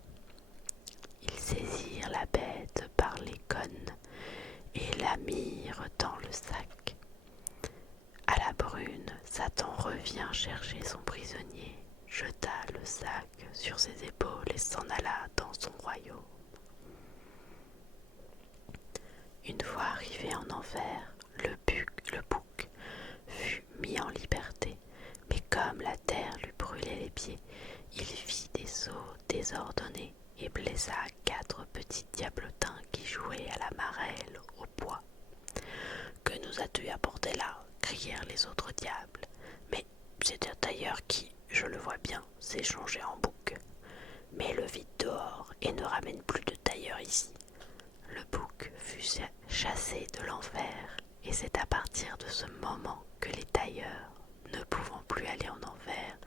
Ils saisirent la bête par les cônes et la mirent dans le sac. À la brune, Satan revint chercher son prisonnier, jeta le sac sur ses épaules et s'en alla dans son royaume. Une fois arrivé en enfer, le bouc fut mis en liberté, mais comme la terre lui brûlait les pieds, il vit des os désordonnés et blessés ça à 4 petits diablotins qui jouaient à la marelle au bois. Que nous as-tu apporté là? Crièrent les autres diables. Mais c'est un tailleur qui, je le vois bien, s'est changé en bouc. Mais le vide dehors et ne ramène plus de tailleur ici. Le bouc fut chassé de l'enfer, et c'est à partir de ce moment que les tailleurs, ne pouvant plus aller en enfer,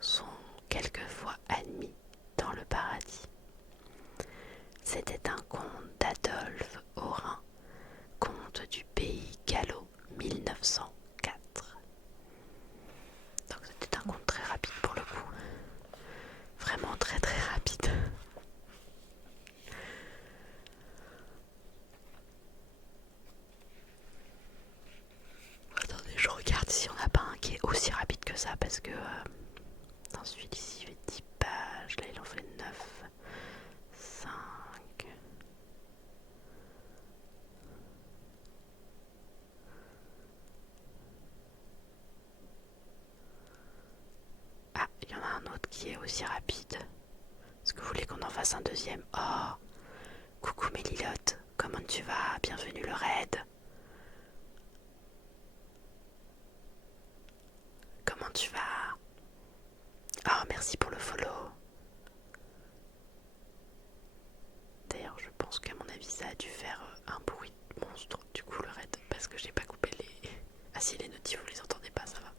sont quelquefois admis dans le paradis. C'était un conte d'Adolphe Aurin, conte du pays Gallo 1904. Donc c'était un conte très rapide pour le coup, vraiment très très rapide. Attendez, je regarde si on n'a pas un qui est aussi rapide que ça, parce que ensuite ici il fait 10 pages, là il en fait 9, 5. Ah, il y en a un autre qui est aussi rapide. Est-ce que vous voulez qu'on en fasse un deuxième? Oh, coucou Mélilotte, comment tu vas? Bienvenue le raid. Comment tu vas? Oh, merci pour le follow. D'ailleurs, je pense qu'à mon avis, ça a dû faire un bruit monstre, du coup, le raid, parce que j'ai pas coupé les... Ah si, les notifs, vous les entendez pas, ça va.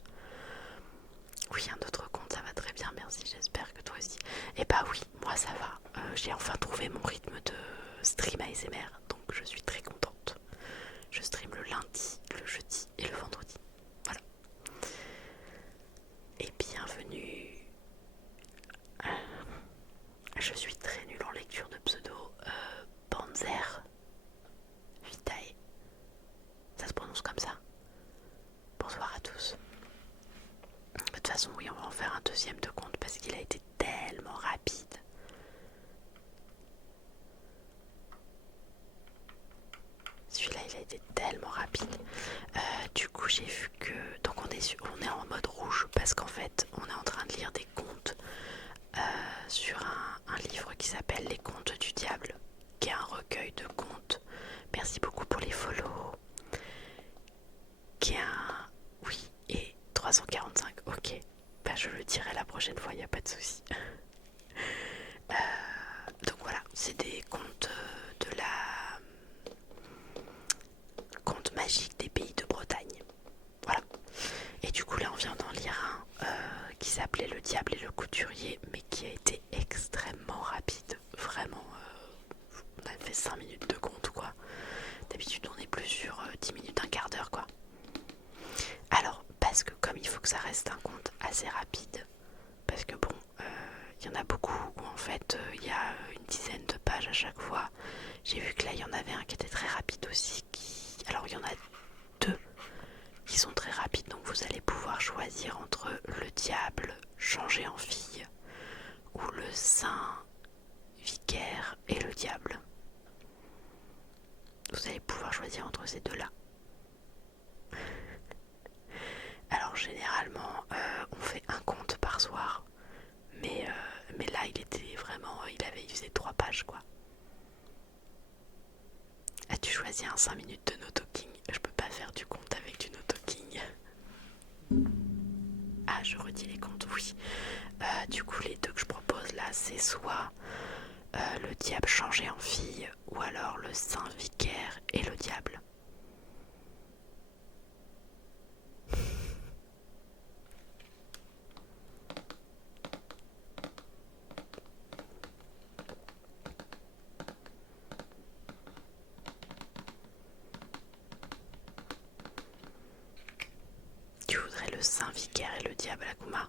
Oui, un autre compte, ça va très bien, merci, j'espère que toi aussi. Et bah oui, moi ça va. J'ai enfin trouvé mon rythme de stream ASMR, donc je suis très contente. Je stream le lundi, le jeudi et le vendredi. Voilà. Et bienvenue. Je suis très nulle en lecture de pseudo. Panzer Vitae. Ça se prononce comme ça. Bonsoir à tous. De toute façon, oui, on va en faire un deuxième de compte parce qu'il a été tellement rapide. Celui-là, il a été tellement rapide. Du coup, j'ai vu que... Donc, on est en mode rouge parce qu'en fait, on est en train de lire des contes sur un livre qui s'appelle Les Contes du Diable, qui est un recueil de contes. Merci beaucoup pour les follow. Qui est un... Oui, et 345, ok. Bah, je le dirai la prochaine fois, il n'y a pas de souci. Donc voilà, c'est des contes de la... Contes magiques des pays de Bretagne. Voilà. Et du coup là on vient d'en lire un qui s'appelait Le Diable et le Couturier, mais qui a été extrêmement rapide. Vraiment, on a fait 5 minutes de conte quoi. D'habitude on est plus sur 10 minutes, un quart d'heure quoi. Alors, parce que comme il faut que ça reste un conte assez rapide, parce que bon, il y en a beaucoup où en fait il y a une dizaine de pages à chaque fois. J'ai vu que là il y en avait un qui était très rapide aussi. Alors il y en a deux qui sont très rapides, donc vous allez pouvoir choisir entre le diable changé en fille ou le saint vicaire et le diable. Vous allez pouvoir choisir entre ces deux-là. Alors généralement on fait un conte par soir, mais là il était vraiment, il faisait 3 pages quoi. As-tu choisi un 5 minutes de no talking? Je peux pas faire du conte avec du no talking. Ah, je redis les comptes, oui. Du coup, les deux que je propose là, c'est soit le diable changé en fille, ou alors le saint vicaire et le diable. Tu voudrais le saint vicaire et le diable, Akuma?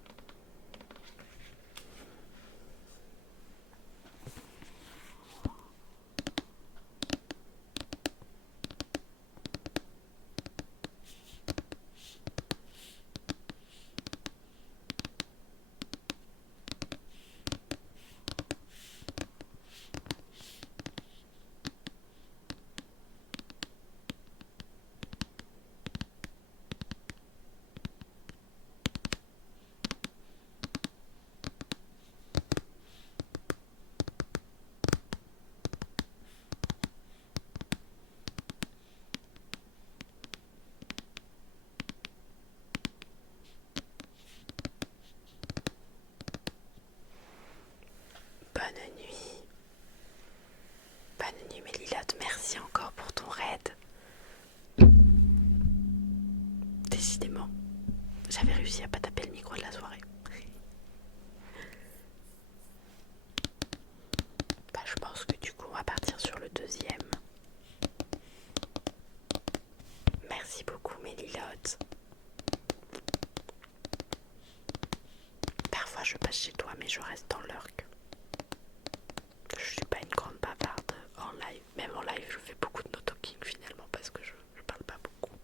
Anonyme et Lilotte, merci encore pour ton raid. Décidément, j'avais réussi à pas taper le micro de la soirée. Bah, je pense que du coup on va partir sur le deuxième. Merci beaucoup mes Lilottes. Parfois je passe chez toi mais je reste dans l'Urk. Je suis pas une grande bavarde en live. Même en live je fais beaucoup de no-talking finalement parce que je parle pas beaucoup.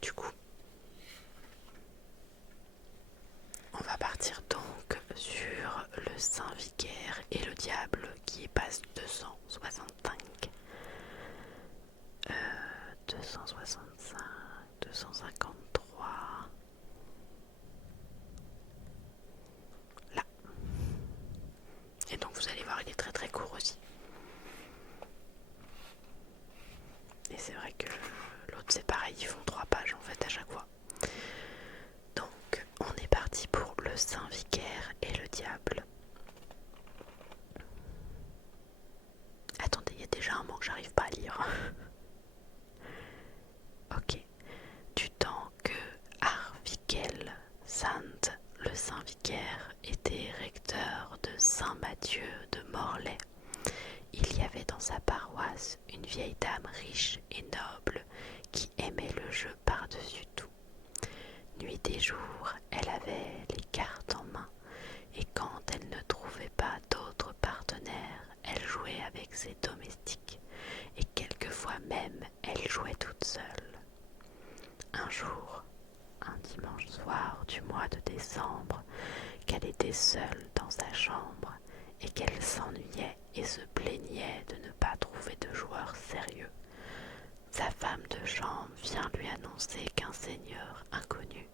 Du coup, on va partir donc sur le Saint Vicaire et le Diable qui est passe 265. 265, 253. Là. Et donc vous allez voir, il est très très court aussi. Et c'est vrai que l'autre c'est pareil, ils font 3 pages en fait à chaque fois. Donc on est parti pour le Saint Vicaire et le Diable. Attendez, il y a déjà un mot que j'arrive pas à lire. Ok. Du temps que Arvikel Sand, le Saint Vicaire, était recteur de Saint-Mathieu de Morlaix, il y avait dans sa paroisse une vieille dame riche et noble qui aimait le jeu par-dessus tout. Nuit et jour, elle avait les cartes en main, et quand elle ne trouvait pas d'autres partenaires, elle jouait avec ses domestiques, et quelquefois même elle jouait toute seule. Un jour, un dimanche soir du mois de décembre, qu'elle était seule dans sa chambre et qu'elle s'ennuyait et se plaignait de ne pas trouver de joueur sérieux, sa femme de chambre vient lui annoncer qu'un seigneur inconnu,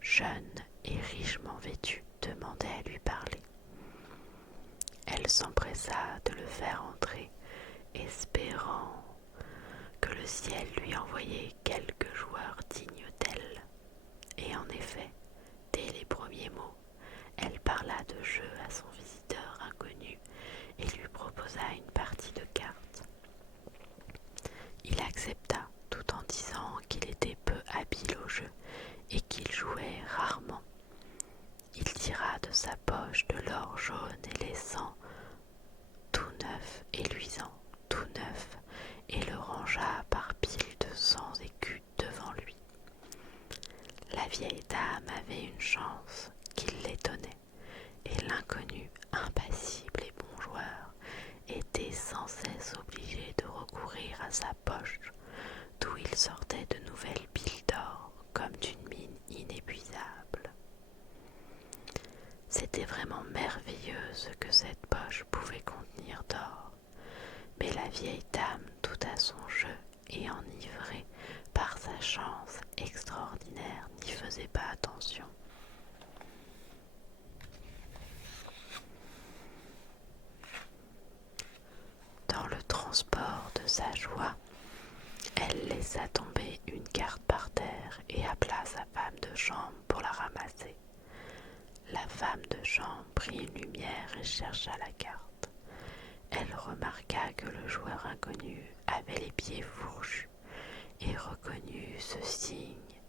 jeune et richement vêtu, demandait à lui parler. Elle s'empressa de le faire entrer, espérant que le ciel lui envoyait quelques joueurs dignes d'elle. Et en effet, dès les premiers mots, elle parla de jeu à son visiteur inconnu et lui proposa une partie de cartes. Il accepta tout en disant qu'il était peu habile au jeu et qu'il jouait rarement. Il tira de sa poche de l'or jaune et laissant tout neuf et luisant, tout neuf, et le rangea par piles de 100 écus devant lui. La vieille dame avait une chance qui l'étonnait, et l'inconnu, impassible et bon joueur, était sans cesse obligé de recourir à sa poche, d'où il sortait de nouvelles piles d'or, comme d'une mine inépuisable. C'était vraiment merveilleux ce que cette poche pouvait contenir d'or, mais la vieille dame, tout à son jeu et enivrée par sa chance extraordinaire, n'y faisait pas attention. Dans le transport de sa joie, elle laissa tomber une carte par terre et appela sa femme de chambre pour la ramasser. La femme de chambre prit une lumière et chercha la carte. Elle remarqua que le joueur inconnu avait les pieds fourchus et reconnut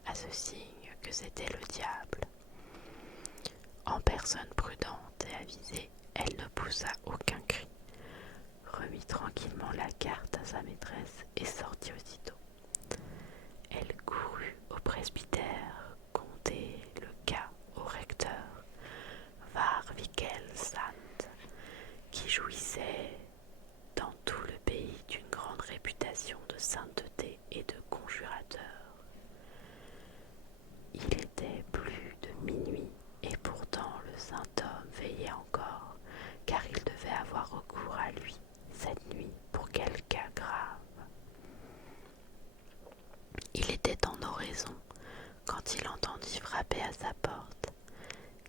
à ce signe que c'était le diable. En personne prudente et avisée, elle ne poussa aucun cri, remit tranquillement la carte à sa maîtresse et sortit aussitôt. Elle courut au presbytère, conter le cas au recteur, Varvikel Sand, qui jouissait dans tout le pays d'une grande réputation de sainteté et de conjurateur. Il était plus de minuit et pourtant le saint homme veillait encore, car il devait avoir recours à lui cette nuit pour quelque cas grave. Il était en oraison quand il entendit frapper à sa porte.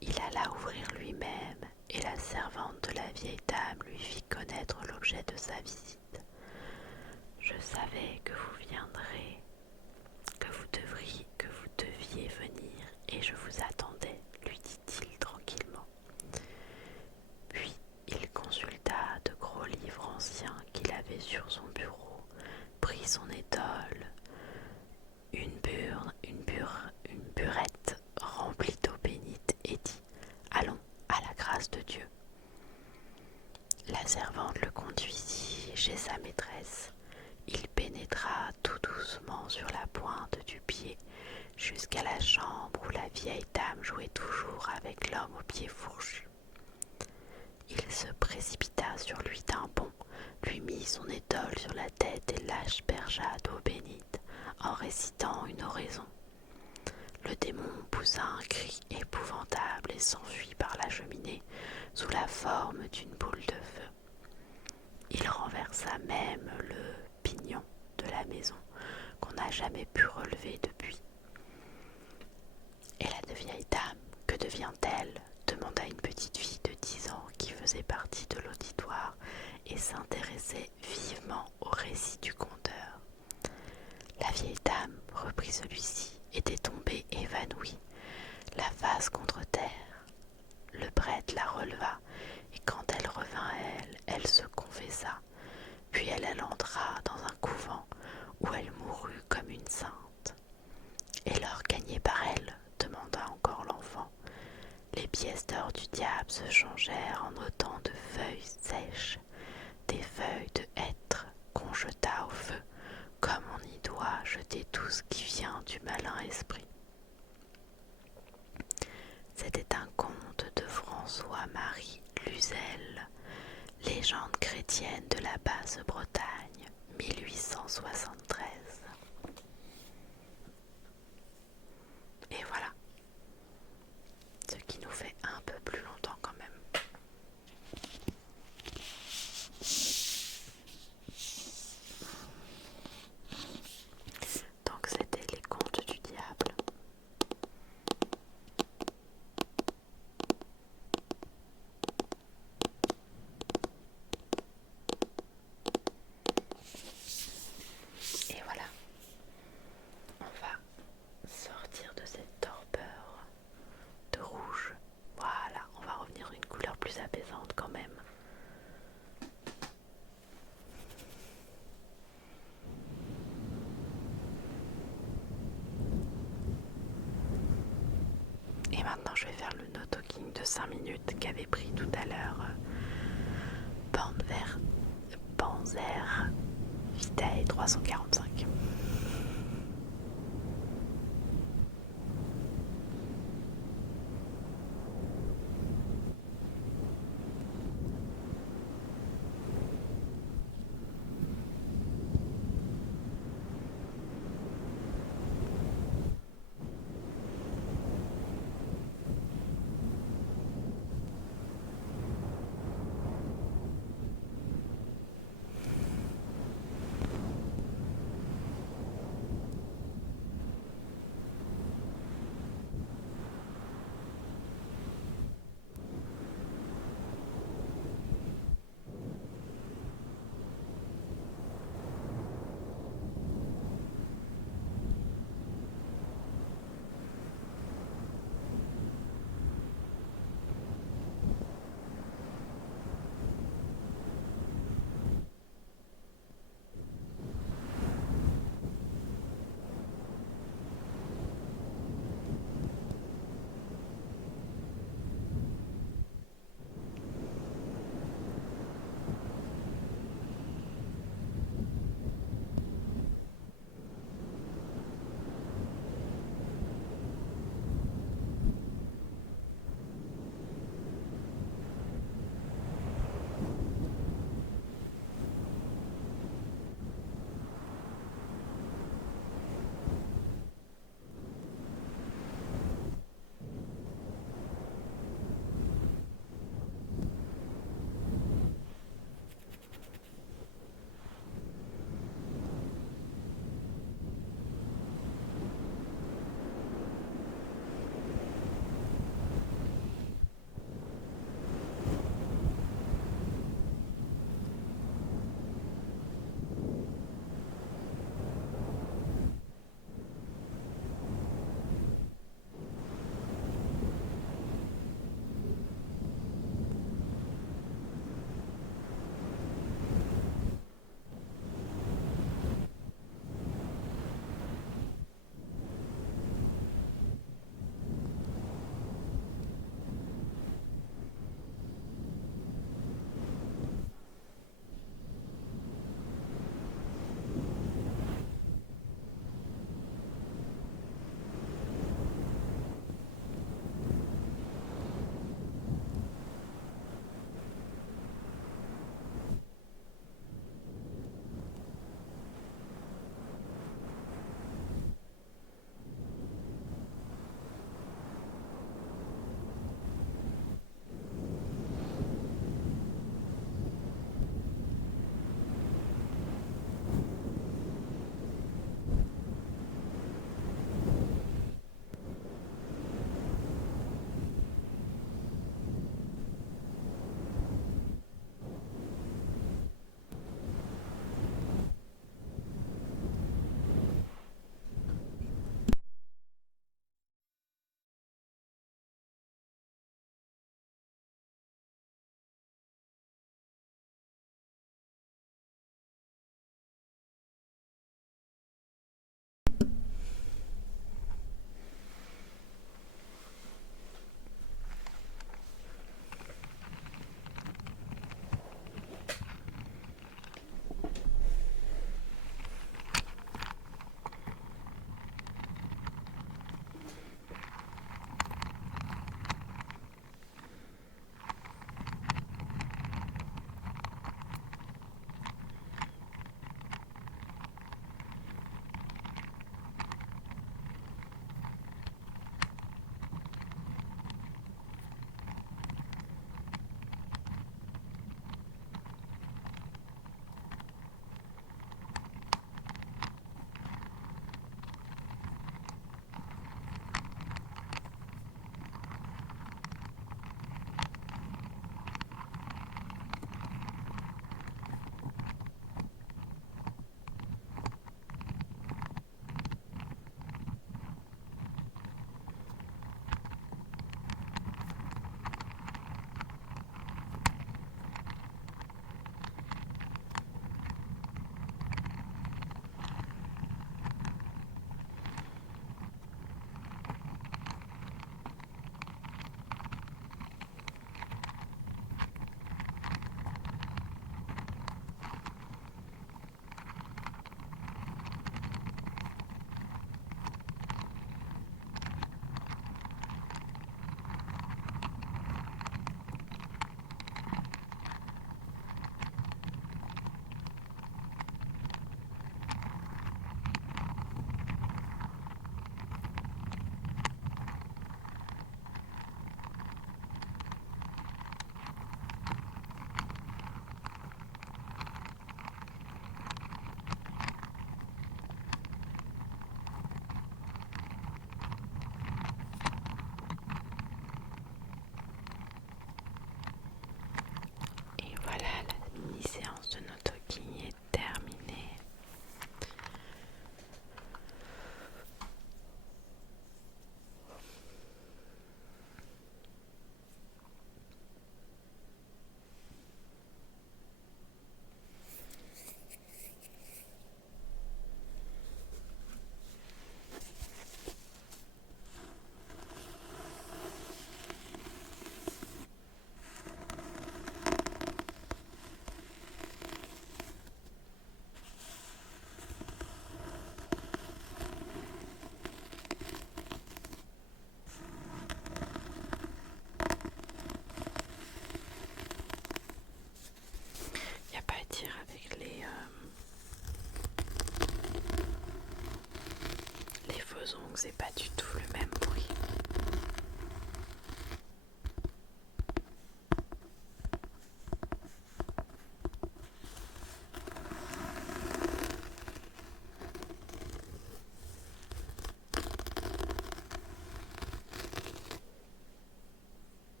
Il alla ouvrir lui-même et la servante de la vieille dame lui fit connaître l'objet de sa visite. « Je savais que vous viendrez, que vous deviez venir, et je vous attendais, lui dit-il tranquillement. avec l'homme aux pieds fourchus. Il se précipita sur lui d'un bond, lui mit son étole sur la tête et l'aspergea d'eau bénite en récitant une oraison. Le démon poussa un cri épouvantable et s'enfuit par la cheminée sous la forme d'une boule de feu. Il renversa même le pignon de la maison qu'on n'a jamais pu relever depuis. Et la vieille dame, que devient-elle ? Demanda une petite fille de 10 ans qui faisait partie de l'auditoire et s'intéressait vivement au récit du conteur. La vieille dame, reprit celui-ci, était tombée évanouie, la face contre terre. Le prêtre la releva, et quand elle revint à elle, elle se confessa, puis elle entra dans un couvent où elle mourut comme une sainte. Et l'or gagné par elle, demanda encore l'enfant. Les pièces d'or du diable se changèrent en autant de feuilles sèches, des feuilles de hêtre qu'on jeta au feu, comme on y doit jeter tout ce qui vient du malin esprit. C'était un conte de François-Marie Luzel, légende chrétienne de la Basse-Bretagne, 1873. Et voilà, ce qui nous fait un peu plus longtemps quand même. Donc c'était les contes du diable. Et voilà, on va sortir de cette torpeur de rouge. Voilà, on va revenir à une couleur plus apaisante quand même. Et maintenant je vais faire le no talking de 5 minutes qu'avait pris tout à l'heure Panzer Vitae 345.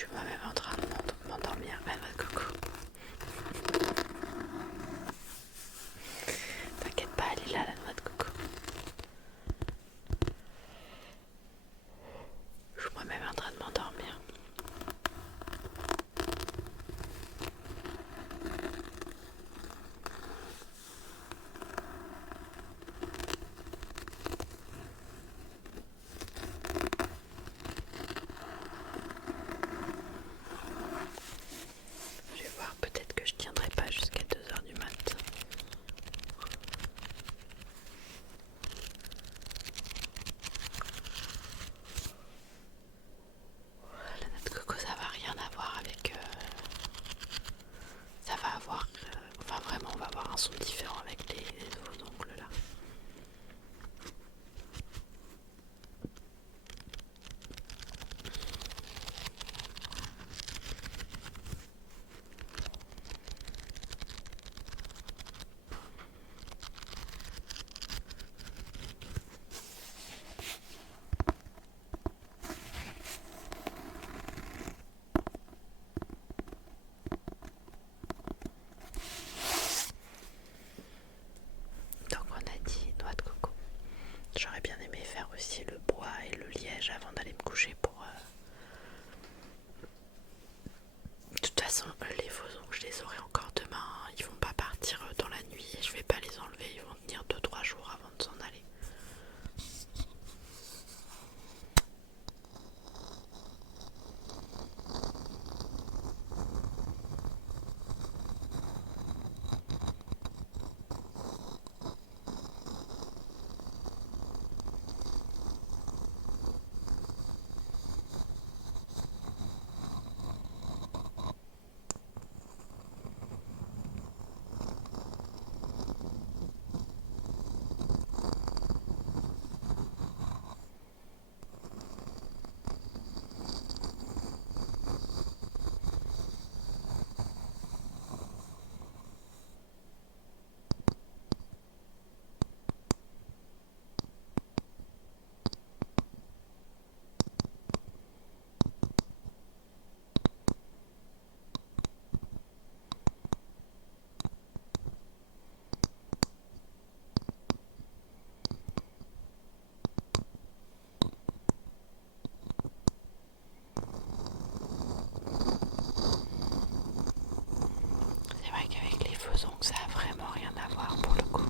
suis moi-même en train de m'endormir. La noix de coco. T'inquiète pas, elle est là, la noix de coco. Je suis moi-même en train de m'endormir. Je vais voir, peut-être que je tiendrai pas jusqu'à 2h du mat'. La noix de coco, ça va rien avoir avec... ça va avoir... enfin vraiment, on va avoir un son différent avec les nouveaux ongles là. Donc on a dit noix de coco. J'aurais bien aimé faire aussi le bois et le liège avant d'aller me coucher pour... De toute façon, les faux ongles, je les aurai encore demain. Ils vont pas partir dans la nuit et je vais pas les enlever. Ils vont tenir 2-3 jours avant de s'en aller. C'est vrai qu'avec les faux ongles, ça a vraiment rien à voir pour le coup.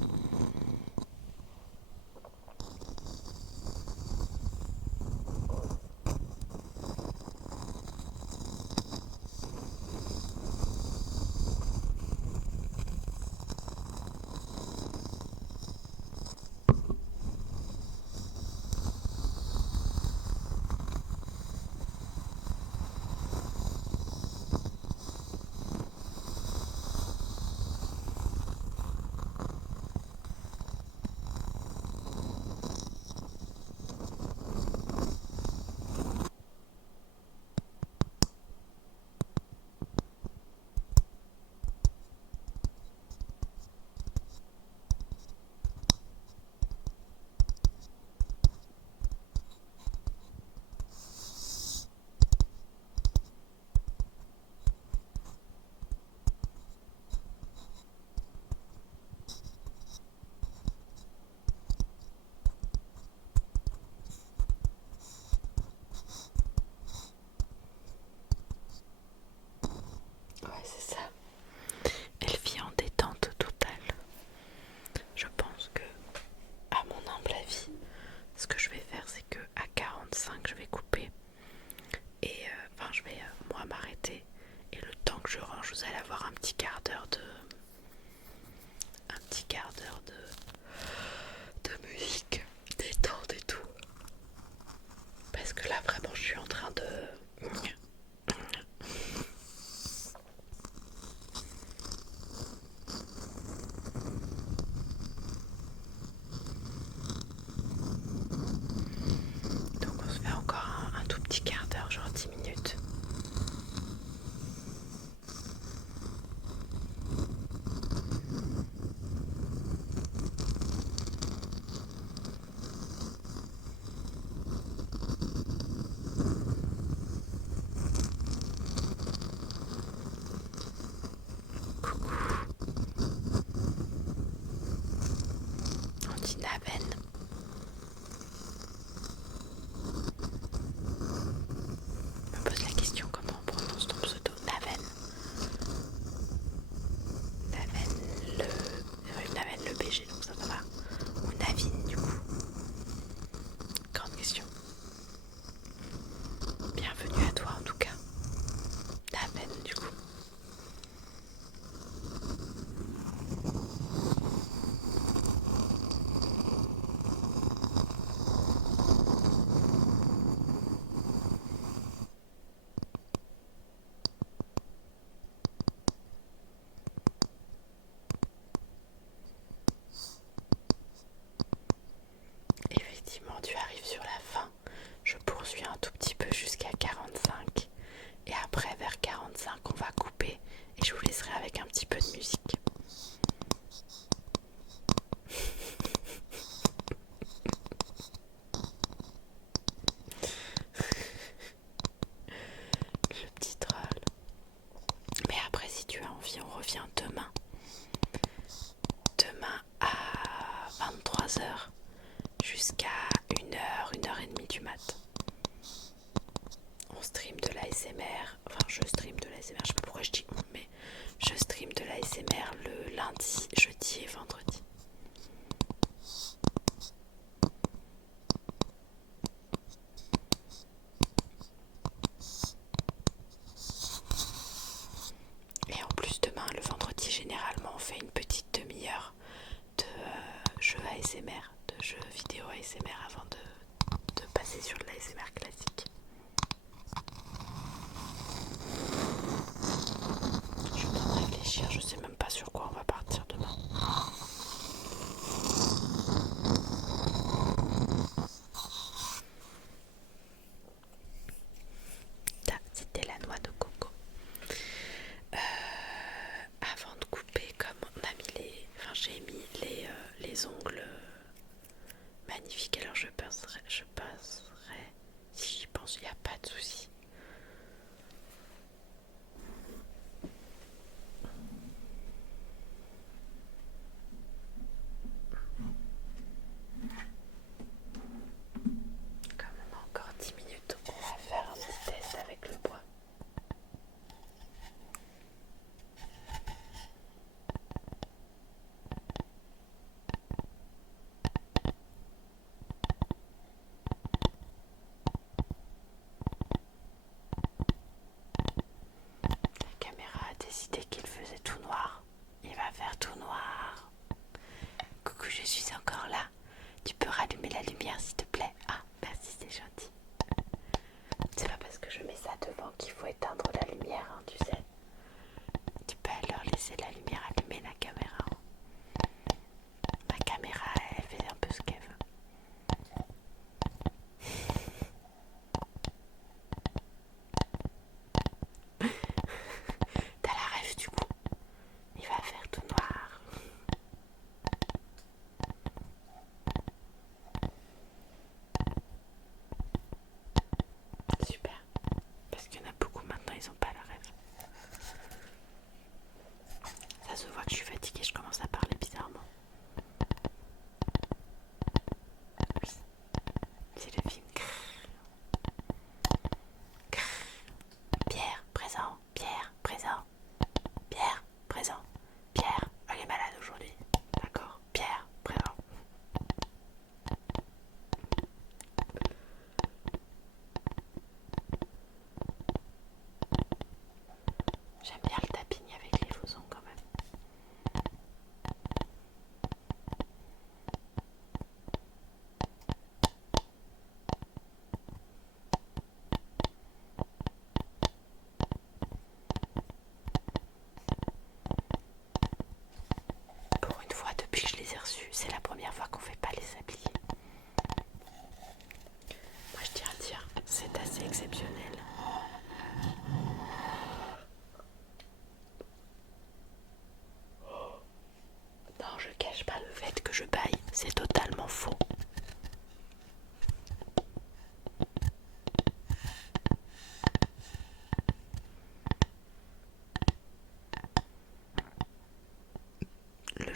Ouais, c'est ça. Elle vit en détente totale. Je pense que, à mon humble avis, ce que je vais faire, c'est que à 45, je vais couper. Et enfin, je vais moi m'arrêter. Et le temps que je range, vous allez avoir un petit quart d'heure de... de musique détente et tout. Parce que là, vraiment, je suis en train de... Donc on se fait encore un tout petit quart d'heure, genre 10 minutes.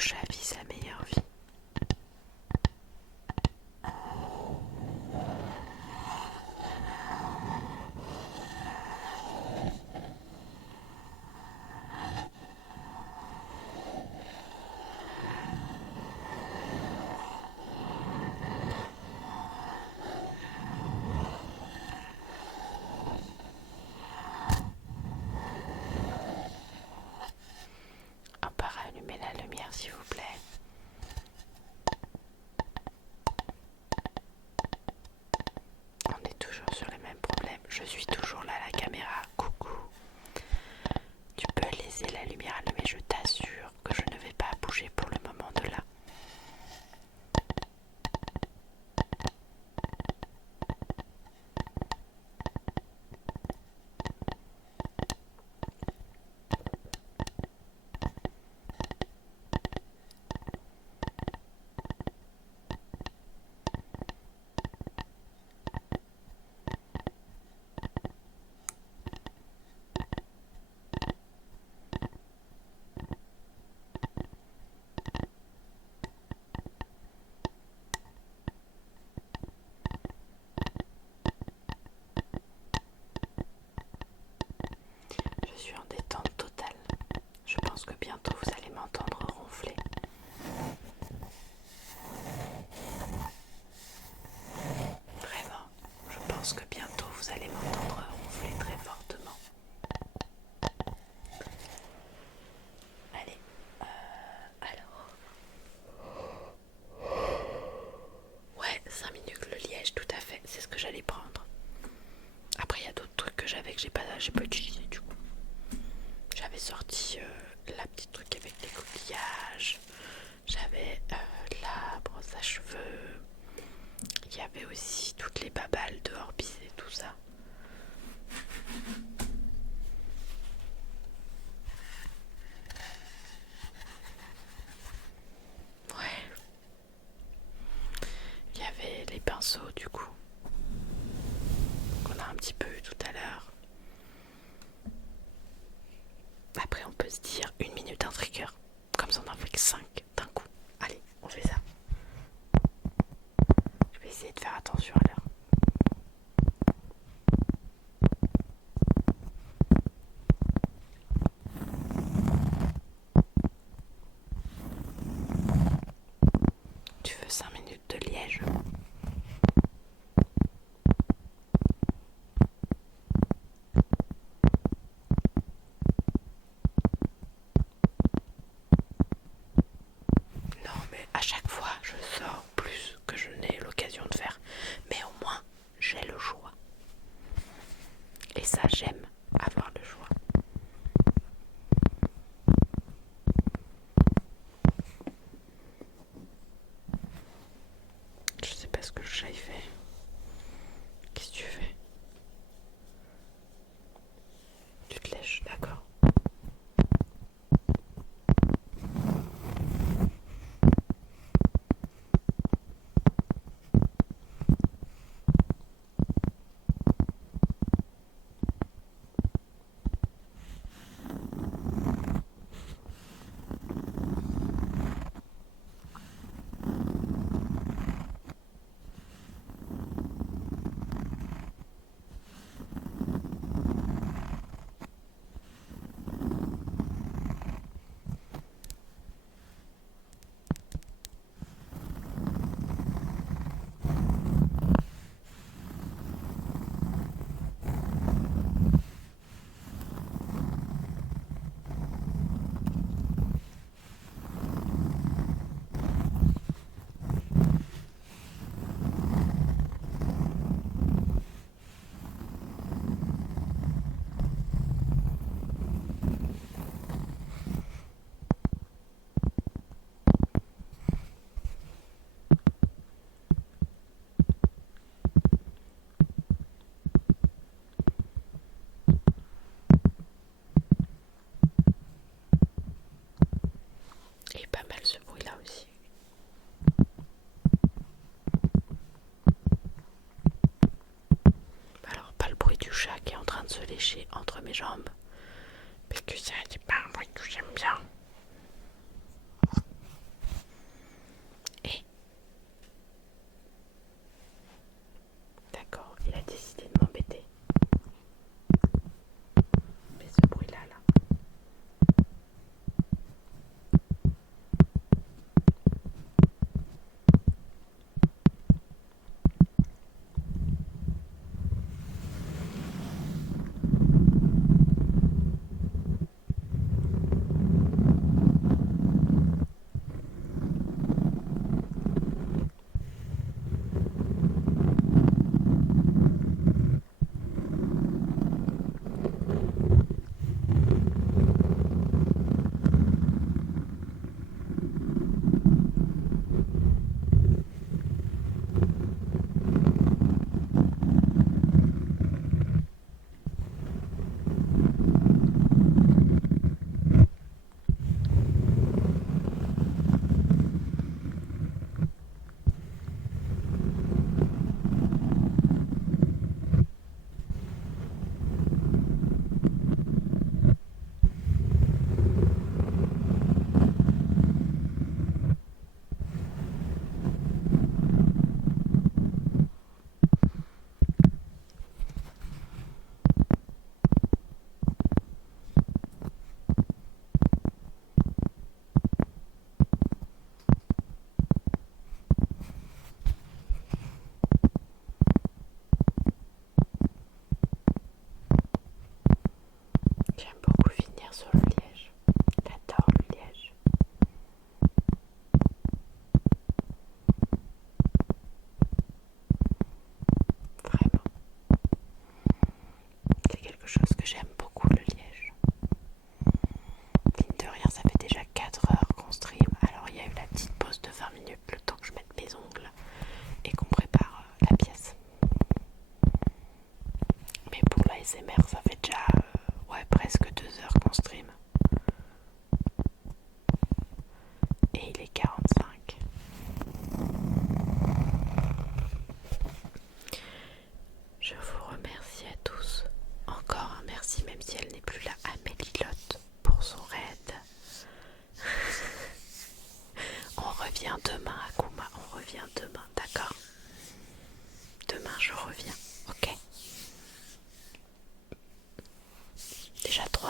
chat vit sa meilleure vie. On peut rallumer la lumière s'il vous plaît. On est toujours sur les mêmes problèmes. Je suis toujours là à la caméra. Coucou. Tu peux laisser la lumière allumée, je t'assure que je ne vais pas bouger pour le moment de là. Je suis en détente totale. Je pense que bientôt vous allez m'entendre ronfler. Vraiment, je pense que bientôt vous allez m'entendre ronfler très fortement. Allez, alors. Ouais, 5 minutes le liège, tout à fait, c'est ce que j'allais prendre. Après, il y a d'autres trucs que j'ai pas utilisé du coup. J'avais sorti la petite truc avec les coquillages. J'avais la brosse à cheveux. Il y avait aussi toutes les babales de Orbis et tout ça. Ouais. Il y avait les pinceaux du coup. Qu'on a un petit peu eu tout à l'heure. Après on peut se dire 1 minute un trigger. Comme ça on en fait que 5 d'un coup. Allez, on fait ça. Je vais essayer de faire attention à l'heure. Tu veux 5 minutes de liège?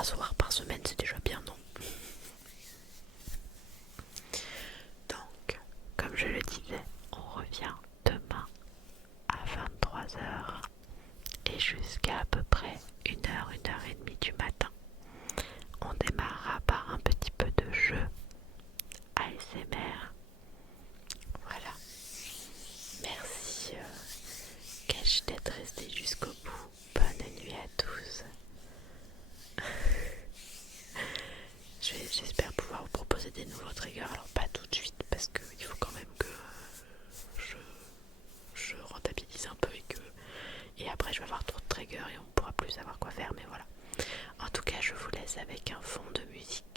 soirs par semaine, c'est déjà bien, non? Donc, comme je le disais, on revient demain à 23h et jusqu'à peu près 1h, 1h30 du matin. On démarrera par un petit peu de jeu ASMR. Voilà. Merci Cache d'être resté jusqu'au bout. Bonne nuit à tous. J'espère pouvoir vous proposer des nouveaux triggers. Alors pas tout de suite parce qu'il faut quand même que je rentabilise un peu et après je vais avoir trop de triggers et on ne pourra plus savoir quoi faire, mais voilà. En tout cas je vous laisse avec un fond de musique